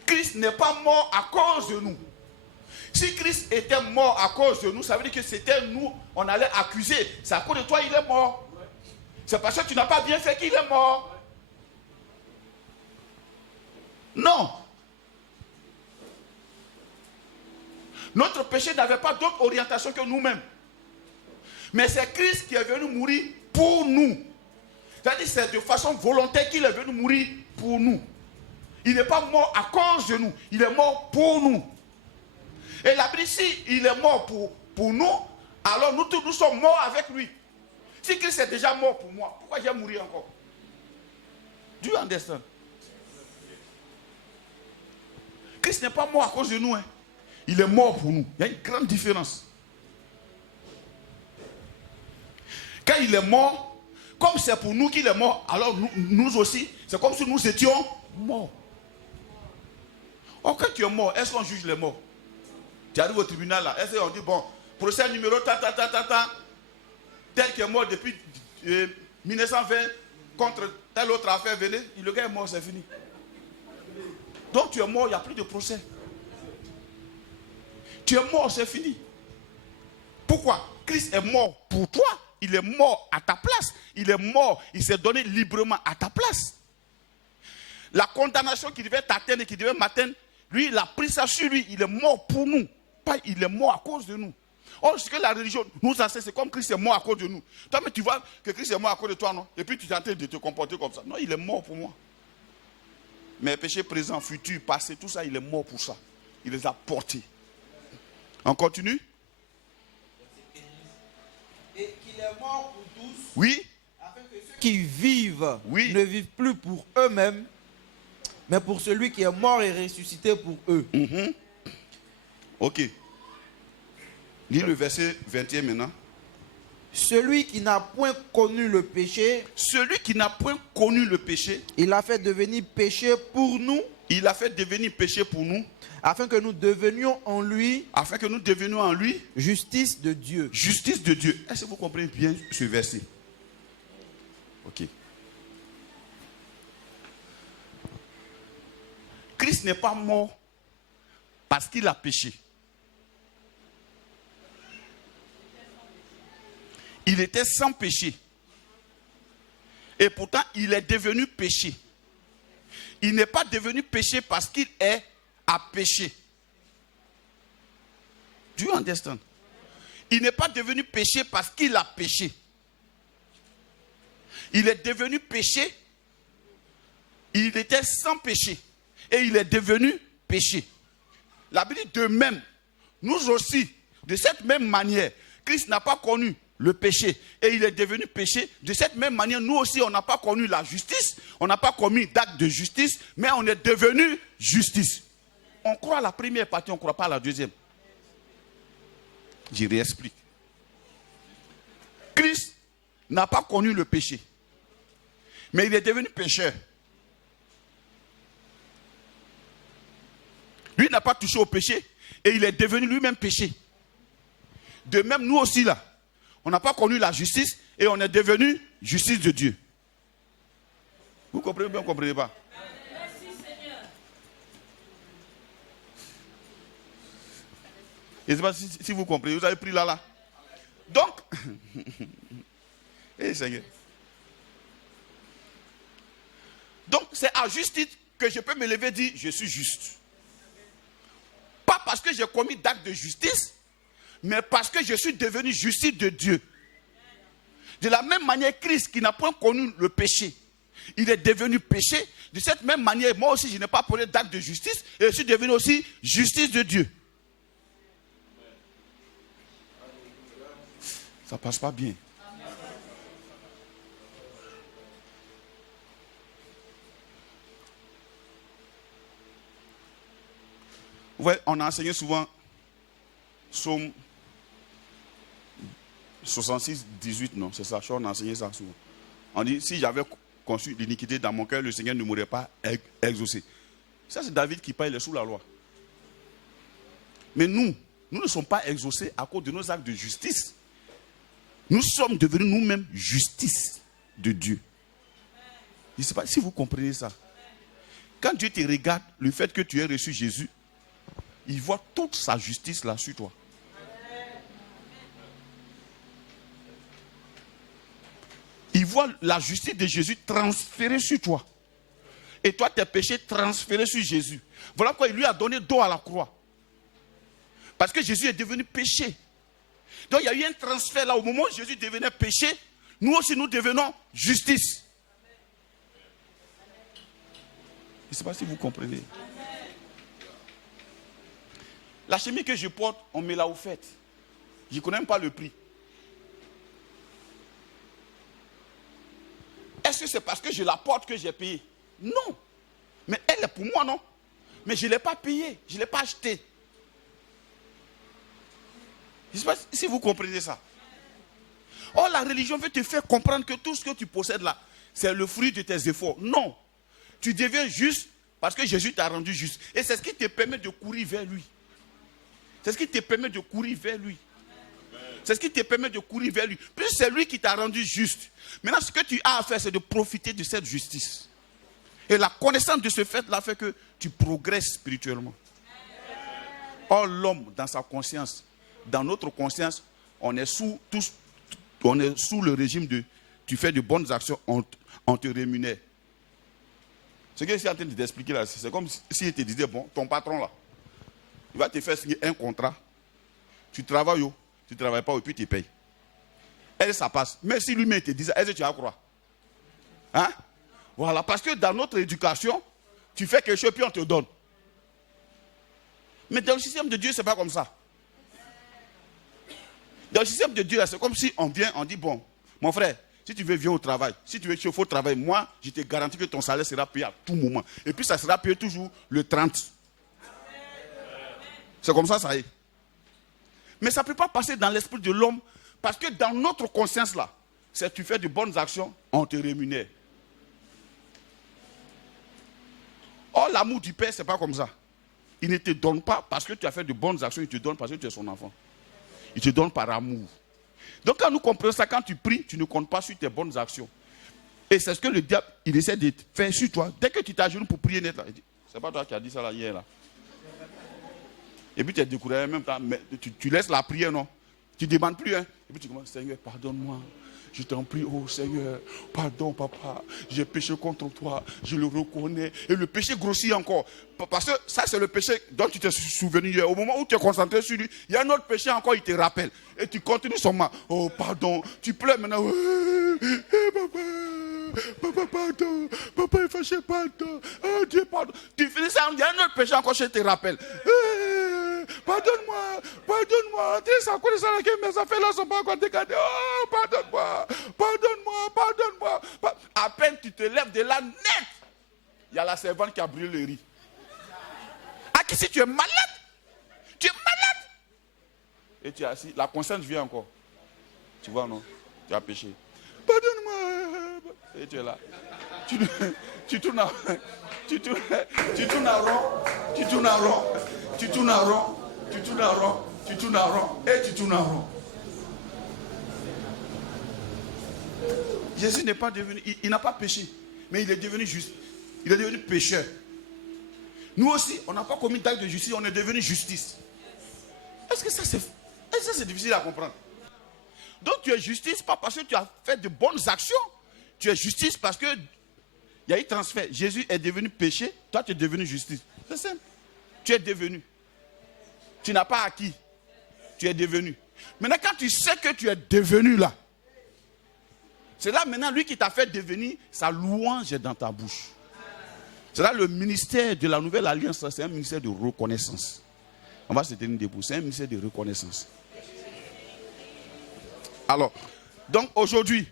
Christ n'est pas mort à cause de nous. Si Christ était mort à cause de nous, ça veut dire que c'était nous, on allait accuser. C'est à cause de toi, il est mort. C'est parce que tu n'as pas bien fait qu'il est mort. Non. Notre péché n'avait pas d'autre orientation que nous-mêmes. Mais c'est Christ qui est venu mourir pour nous. C'est-à-dire que c'est de façon volontaire qu'il est venu mourir pour nous. Il n'est pas mort à cause de nous. Il est mort pour nous. Et la Bible, si il est mort pour nous, alors nous tous nous sommes morts avec lui. Si Christ est déjà mort pour moi, pourquoi je vais mourir encore? Do you understand? Christ n'est pas mort à cause de nous. Hein. Il est mort pour nous. Il y a une grande différence. Quand il est mort, comme c'est pour nous qu'il est mort, alors nous aussi, c'est comme si nous étions morts. Or, quand tu es mort, est-ce qu'on juge les morts? Tu arrives au tribunal là, est-ce qu'on dit, bon, procès numéro tel qui est mort depuis 1920 contre telle autre affaire, venez, le gars est mort, c'est fini. Donc tu es mort, il n'y a plus de procès. Tu es mort, c'est fini. Pourquoi? Christ est mort pour toi. Il est mort à ta place. Il est mort, il s'est donné librement à ta place. La condamnation qui devait t'atteindre et qui devait m'atteindre, lui, il a pris ça sur lui. Il est mort pour nous. Pas il est mort à cause de nous. Or, ce que la religion nous enseigne, c'est comme Christ est mort à cause de nous. Toi, mais tu vois que Christ est mort à cause de toi, non? Et puis tu es en train de te comporter comme ça. Non, il est mort pour moi. Mes péchés présents, futurs, passés, tout ça, il est mort pour ça. Il les a portés. On continue? Et qu'il est mort pour tous. Oui. Afin que ceux qui vivent ne vivent plus pour eux-mêmes, mais pour celui qui est mort et ressuscité pour eux. Ok. Lis le verset 21 maintenant. Celui qui n'a point connu le péché. Celui qui n'a point connu le péché. Il a fait devenir péché pour nous. Il a fait devenir péché pour nous. Afin que nous devenions en lui. Afin que nous devenions en lui. Justice de Dieu. Justice de Dieu. Est-ce que vous comprenez bien ce verset? Ok. Christ n'est pas mort parce qu'il a péché. Il était sans péché. Et pourtant, il est devenu péché. Il n'est pas devenu péché parce qu'il est à péché. Do you understand? Il n'est pas devenu péché parce qu'il a péché. Il est devenu péché. Il était sans péché. Et il est devenu péché. La Bible dit de même, nous aussi, de cette même manière, Christ n'a pas connu le péché et il est devenu péché. De cette même manière, nous aussi, on n'a pas connu la justice, on n'a pas commis d'acte de justice, mais on est devenu justice. On croit à la première partie, on ne croit pas à la deuxième. Je réexplique. Christ n'a pas connu le péché, mais il est devenu pécheur. Lui n'a pas touché au péché et il est devenu lui-même péché. De même, nous aussi là, on n'a pas connu la justice et on est devenu justice de Dieu. Vous comprenez bien ou vous ne comprenez pas? Merci Seigneur. Je ne sais pas si vous comprenez. Vous avez pris là. Donc, Seigneur. Donc, c'est à juste titre que je peux me lever et dire je suis juste. Pas parce que j'ai commis d'actes de justice, mais parce que je suis devenu justice de Dieu. De la même manière, Christ qui n'a point connu le péché, il est devenu péché. De cette même manière, moi aussi, je n'ai pas posé d'acte de justice et je suis devenu aussi justice de Dieu. Ça passe pas bien. Ouais, on a enseigné souvent Psaume 66, 18, non, c'est ça, on a enseigné ça souvent. On dit, si j'avais conçu l'iniquité dans mon cœur, le Seigneur ne m'aurait pas exaucé. Ça, c'est David qui parle, il est sous la loi. Mais nous ne sommes pas exaucés à cause de nos actes de justice. Nous sommes devenus nous-mêmes justice de Dieu. Je ne sais pas si vous comprenez ça. Quand Dieu te regarde, le fait que tu aies reçu Jésus, il voit toute sa justice là sur toi. Il voit la justice de Jésus transférée sur toi. Et toi, tes péchés transférés sur Jésus. Voilà pourquoi il lui a donné dos à la croix. Parce que Jésus est devenu péché. Donc il y a eu un transfert là. Au moment où Jésus devenait péché, nous aussi nous devenons justice. ne sais pas si vous comprenez. La chemise que je porte, on me l'a offerte. Je ne connais même pas le prix. Est-ce que c'est parce que je la porte que j'ai payé? Non. Mais elle est pour moi, non? Mais je ne l'ai pas payée. Je ne l'ai pas achetée. Je ne sais pas si vous comprenez ça. Or, la religion veut te faire comprendre que tout ce que tu possèdes là, c'est le fruit de tes efforts. Non. Tu deviens juste parce que Jésus t'a rendu juste. Et c'est ce qui te permet de courir vers lui. C'est ce qui te permet de courir vers lui. C'est ce qui te permet de courir vers lui. Puis c'est lui qui t'a rendu juste. Maintenant, ce que tu as à faire, c'est de profiter de cette justice. Et la connaissance de ce fait-là fait que tu progresses spirituellement. Or, l'homme, dans sa conscience, dans notre conscience, on est sous le régime de tu fais de bonnes actions, on te rémunère. Ce que je suis en train de t'expliquer là, c'est comme s'il te disait, bon, ton patron là, il va te faire signer un contrat. Tu travailles, tu ne travailles pas, et puis tu payes. Elle, ça passe. Mais si lui-même te disait, est-ce que tu vas croire? Hein? Voilà, parce que dans notre éducation, tu fais quelque chose, puis on te donne. Mais dans le système de Dieu, ce n'est pas comme ça. Dans le système de Dieu, c'est comme si on vient, on dit, bon, mon frère, si tu veux, viens au travail. Si tu veux chauffer au travail, moi, je te garantis que ton salaire sera payé à tout moment. Et puis, ça sera payé toujours le 30. C'est comme ça, ça est. Mais ça ne peut pas passer dans l'esprit de l'homme, parce que dans notre conscience, là, c'est tu fais de bonnes actions, on te rémunère. Or, l'amour du Père, ce n'est pas comme ça. Il ne te donne pas parce que tu as fait de bonnes actions, il te donne parce que tu es son enfant. Il te donne par amour. Donc quand nous comprenons ça, quand tu pries, tu ne comptes pas sur tes bonnes actions. Et c'est ce que le diable, il essaie de faire sur toi. Dès que tu t'agenouilles pour prier net, il dit, c'est pas toi qui as dit ça là hier là. Et puis tu es découragé en même temps, mais tu laisses la prière, non? Tu ne demandes plus, hein? Et puis tu commences, Seigneur, pardonne-moi. Je t'en prie, oh Seigneur, pardon papa, j'ai péché contre toi, je le reconnais. Et le péché grossit encore. Parce que ça c'est le péché dont tu t'es souvenu hier. Au moment où tu es concentré sur lui, il y a un autre péché encore, il te rappelle. Et tu continues son mal. Oh pardon, tu pleures maintenant. Papa, pardon, papa est fâché, pardon. Oh Dieu, pardon. Tu finis ça, il y a un autre péché encore, je te rappelle. Pardonne-moi, pardonne-moi. Tu sais, quoi ça là que mes affaires là ne sont pas encore décadées. Oh, pardonne-moi, pardonne-moi, pardonne-moi. À peine tu te lèves de là net, il y a la servante qui a brûlé le riz. Ah, qui si tu es malade? Tu es malade. Et tu es assis, la conscience vient encore. Tu vois, non? Tu as péché. Pardonne-moi. Et tu es là. Tu tournes en rond. Tu tournes en rond. Tu tournes en rond. Tu tournes en rond. Tu tournes en rond. Tu tournes en rond. Et tu tournes en rond. Jésus n'est pas devenu, il n'a pas péché, mais il est devenu juste. Il est devenu pécheur. Nous aussi, on n'a pas commis d'acte de justice, on est devenu justice. Est-ce que ça c'est difficile à comprendre? Donc tu es justice pas parce que tu as fait de bonnes actions. Tu es justice parce que il y a eu transfert. Jésus est devenu péché, toi tu es devenu justice. C'est simple. Tu es devenu. Tu n'as pas acquis. Tu es devenu. Maintenant quand tu sais que tu es devenu là, c'est là maintenant lui qui t'a fait devenir, sa louange est dans ta bouche. C'est là le ministère de la nouvelle alliance, c'est un ministère de reconnaissance. On va se tenir debout, c'est un ministère de reconnaissance. Alors, donc aujourd'hui,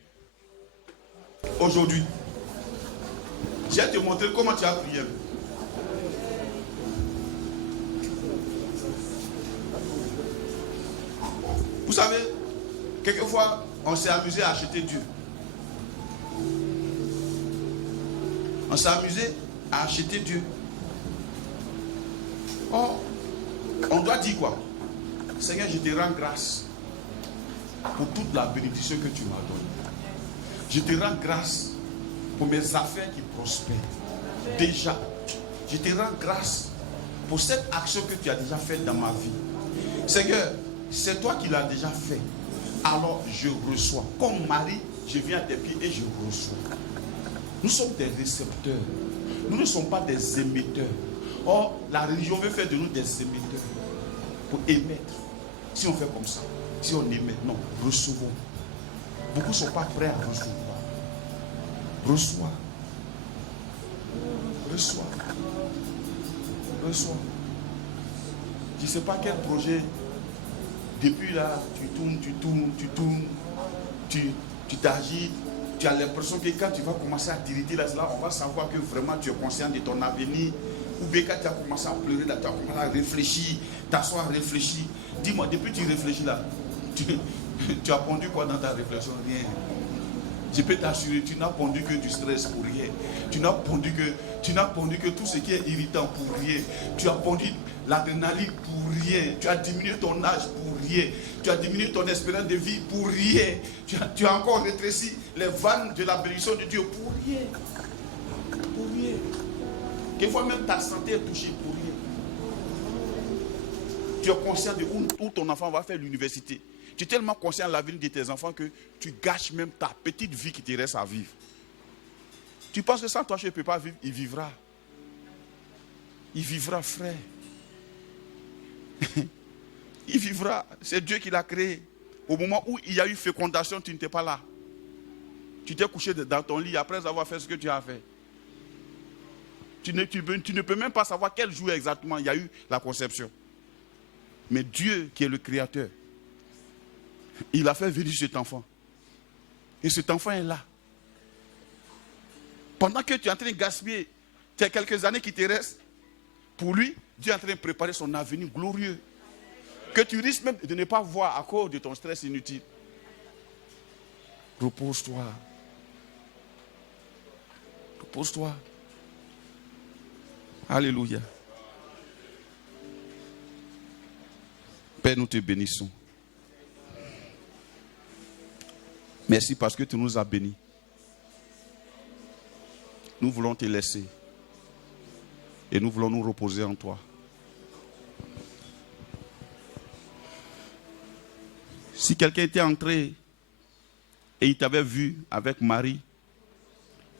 je vais te montrer comment tu as prié. Vous savez, quelquefois, on s'est amusé à acheter Dieu. On s'est amusé à acheter Dieu. Oh, on doit dire quoi? Seigneur, je te rends grâce pour toute la bénédiction que tu m'as donnée. Je te rends grâce pour mes affaires qui prospèrent. Déjà, je te rends grâce pour cette action que tu as déjà faite dans ma vie. Seigneur, c'est toi qui l'as déjà fait. Alors je reçois. Comme Marie, je viens à tes pieds et je reçois. Nous sommes des récepteurs. Nous ne sommes pas des émetteurs. Or, la religion veut faire de nous des émetteurs. Pour émettre. Si on fait comme ça, si on émet, non, recevons. Beaucoup ne sont pas prêts à recevoir. Reçois. Reçois. Reçois. Je ne sais pas quel projet. Depuis là, tu tournes, tu t'agites. Tu as l'impression que quand tu vas commencer à t'irriter là, on va savoir que vraiment tu es conscient de ton avenir. Ou bien quand tu as commencé à pleurer là, tu as commencé à réfléchir, t'asseoir, réfléchir. Dis-moi, depuis que tu réfléchis là, tu as pondu quoi dans ta réflexion? Rien. Je peux t'assurer, tu n'as pondu que du stress pour rien. Tu n'as pondu que tout ce qui est irritant pour rien. Tu as pondu l'adrénaline pour rien. Tu as diminué ton âge pour rien. Tu as diminué ton espérance de vie pour rien. Tu as encore rétréci les vannes de la bénédiction de Dieu pour rien. Pour rien. Quelquefois même ta santé est touchée pour rien. Tu es conscient de où ton enfant va faire l'université. Tu es tellement conscient de l'avenir de tes enfants que tu gâches même ta petite vie qui te reste à vivre. Tu penses que sans toi, je ne peux pas vivre. Il vivra. Il vivra, frère. Il vivra. C'est Dieu qui l'a créé. Au moment où il y a eu fécondation, tu n'étais pas là. Tu t'es couché dans ton lit après avoir fait ce que tu as fait. Tu ne peux même pas savoir quel jour exactement il y a eu la conception. Mais Dieu, qui est le Créateur, il a fait venir cet enfant. Et cet enfant est là. Pendant que tu es en train de gaspiller tes quelques années qui te restent, pour lui, Dieu est en train de préparer son avenir glorieux. Que tu risques même de ne pas voir à cause de ton stress inutile. Repose-toi. Repose-toi. Alléluia. Père, nous te bénissons. Merci parce que tu nous as bénis. Nous voulons te laisser. Et nous voulons nous reposer en toi. Si quelqu'un était entré et il t'avait vu avec Marie,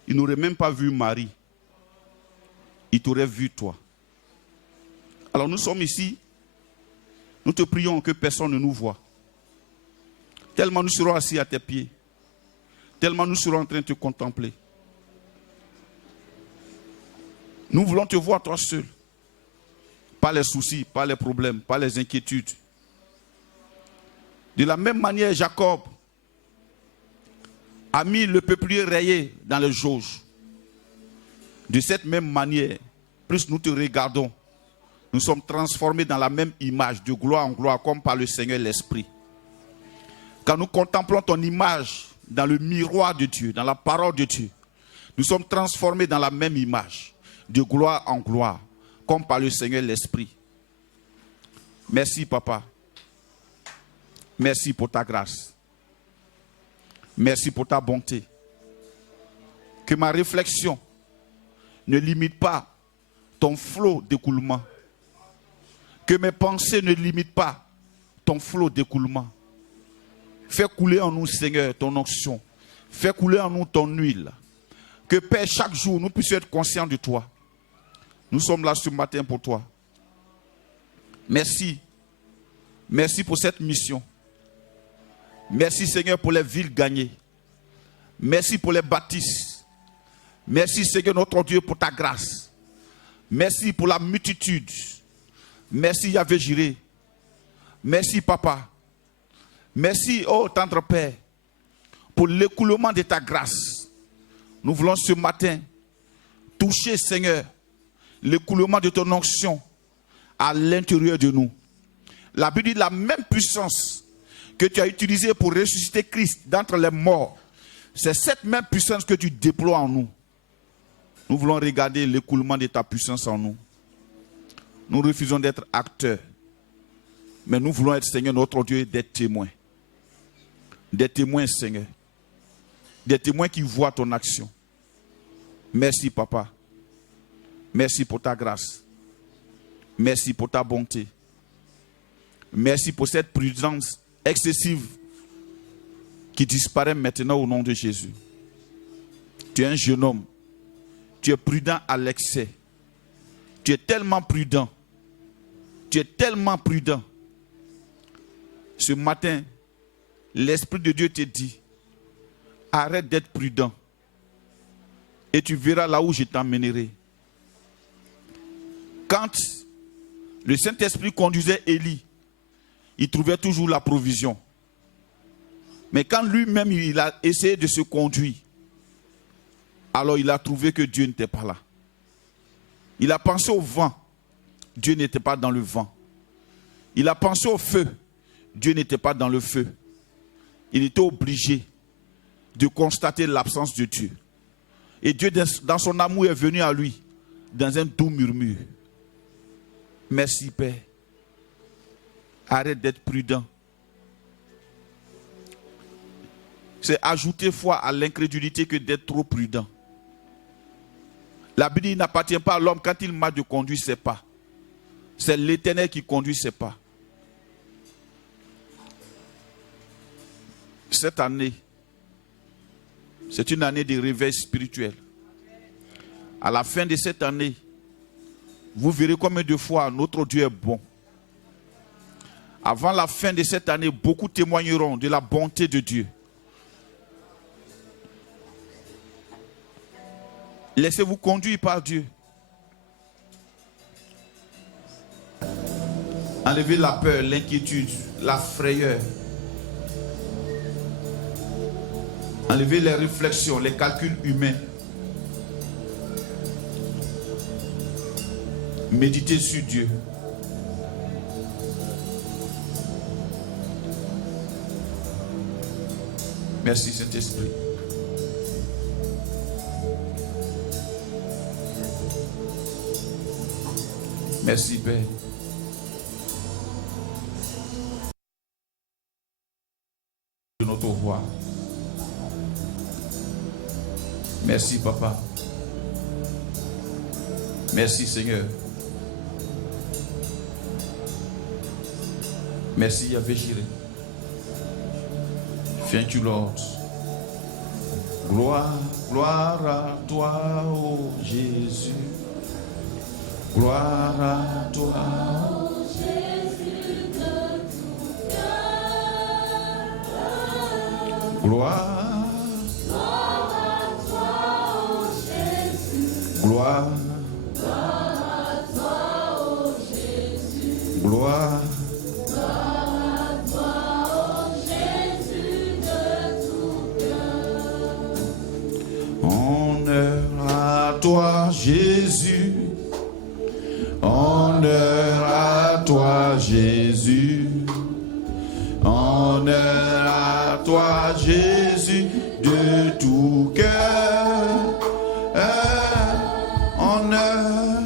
il n'aurait même pas vu Marie. Il t'aurait vu toi. Alors nous sommes ici. Nous te prions que personne ne nous voie. Tellement nous serons assis à tes pieds. Tellement nous serons en train de te contempler. Nous voulons te voir toi seul. Pas les soucis, pas les problèmes, pas les inquiétudes. De la même manière, Jacob a mis le peuplier rayé dans les jauges. De cette même manière, plus nous te regardons, nous sommes transformés dans la même image, de gloire en gloire, comme par le Seigneur l'Esprit. Quand nous contemplons ton image dans le miroir de Dieu, dans la parole de Dieu, nous sommes transformés dans la même image, de gloire en gloire, comme par le Seigneur l'Esprit. Merci, Papa. Merci pour ta grâce. Merci pour ta bonté. Que ma réflexion ne limite pas ton flot d'écoulement. Que mes pensées ne limitent pas ton flot d'écoulement. Fais couler en nous, Seigneur, ton onction. Fais couler en nous ton huile. Que, Père, chaque jour, nous puissions être conscients de toi. Nous sommes là ce matin pour toi. Merci. Merci pour cette mission. Merci, Seigneur, pour les villes gagnées. Merci pour les bâtisses. Merci, Seigneur, notre Dieu, pour ta grâce. Merci pour la multitude. Merci, Yahvé Jireh. Merci, Papa. Merci, oh tendre Père, pour l'écoulement de ta grâce. Nous voulons ce matin toucher, Seigneur, l'écoulement de ton onction à l'intérieur de nous. La Bible dit la même puissance que tu as utilisée pour ressusciter Christ d'entre les morts. C'est cette même puissance que tu déploies en nous. Nous voulons regarder l'écoulement de ta puissance en nous. Nous refusons d'être acteurs. Mais nous voulons être, Seigneur, notre Dieu, des témoins. Des témoins, Seigneur. Des témoins qui voient ton action. Merci, Papa. Merci pour ta grâce. Merci pour ta bonté. Merci pour cette prudence excessive qui disparaît maintenant au nom de Jésus. Tu es un jeune homme. Tu es prudent à l'excès. Tu es tellement prudent. Tu es tellement prudent. Ce matin, l'Esprit de Dieu te dit, arrête d'être prudent. Et tu verras là où je t'emmènerai. Quand le Saint-Esprit conduisait Élie, il trouvait toujours la provision. Mais quand lui-même il a essayé de se conduire, alors il a trouvé que Dieu n'était pas là. Il a pensé au vent, Dieu n'était pas dans le vent. Il a pensé au feu, Dieu n'était pas dans le feu. Il était obligé de constater l'absence de Dieu. Et Dieu, dans son amour, est venu à lui dans un doux murmure. Merci, Père. Arrête d'être prudent. C'est ajouter foi à l'incrédulité que d'être trop prudent. La Bible dit, il n'appartient pas à l'homme quand il marche de conduire ses pas. C'est l'Éternel qui conduit ses pas. Cette année, c'est une année de réveil spirituel. À la fin de cette année, vous verrez combien de fois notre Dieu est bon. Avant la fin de cette année, beaucoup témoigneront de la bonté de Dieu. Laissez-vous conduire par Dieu. Enlevez la peur, l'inquiétude, la frayeur. Enlevez les réflexions, les calculs humains. Méditez sur Dieu. Merci Saint-Esprit. Merci Père. De notre roi. Merci Papa. Merci Seigneur. Merci Yahvé Jireh. Thank you Lord. Gloire, gloire à toi, oh Jésus. Gloire à toi, oh Jésus de tout cœur. Gloire, gloire à toi, oh Jésus. Gloire, gloire à toi, oh Jésus. Gloire. Toi Jésus, honneur à toi Jésus, honneur à toi Jésus de tout cœur, honneur,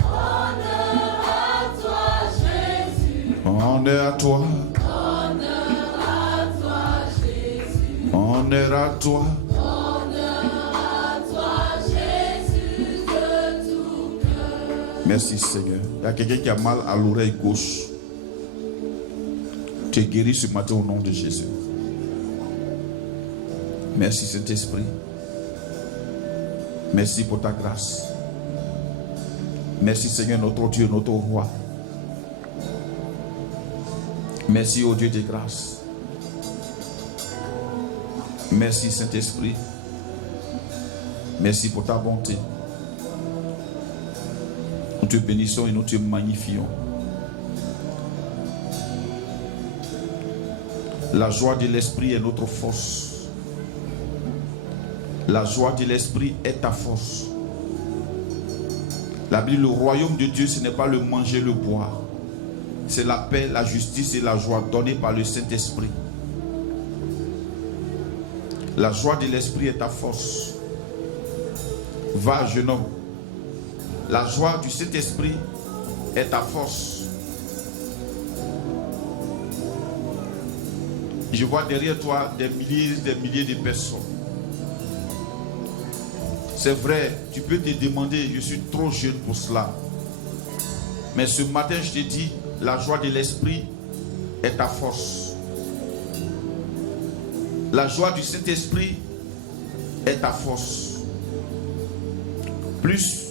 honneur à toi Jésus, honneur à toi, honneur à toi Jésus, honneur à toi. Merci Seigneur. Il y a quelqu'un qui a mal à l'oreille gauche. Tu es guéri ce matin au nom de Jésus. Merci Saint-Esprit. Merci pour ta grâce. Merci Seigneur notre Dieu, notre roi. Merci au Dieu de grâce. Merci Saint-Esprit. Merci pour ta bonté. Nous te bénissons et nous te magnifions. La joie de l'esprit est notre force. La joie de l'esprit est ta force. La Bible, le royaume de Dieu, ce n'est pas le manger, le boire. C'est la paix, la justice et la joie donnée par le Saint-Esprit. La joie de l'esprit est ta force. Va, jeune homme. La joie du Saint-Esprit est ta force. Je vois derrière toi des milliers de personnes. C'est vrai, tu peux te demander, je suis trop jeune pour cela. Mais ce matin, je te dis, la joie de l'Esprit est ta force. La joie du Saint-Esprit est ta force. Plus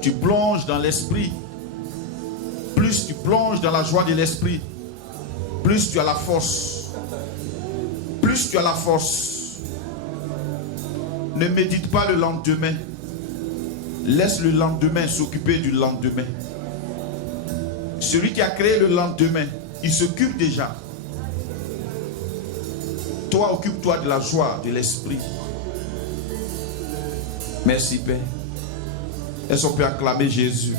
tu plonges dans l'esprit, plus tu plonges dans la joie de l'esprit, plus tu as la force. Plus tu as la force. Ne médite pas le lendemain. Laisse le lendemain s'occuper du lendemain. Celui qui a créé le lendemain, il s'occupe déjà. Toi, occupe-toi de la joie, de l'esprit. Merci, Père. Est-ce qu'on peut acclamer Jésus?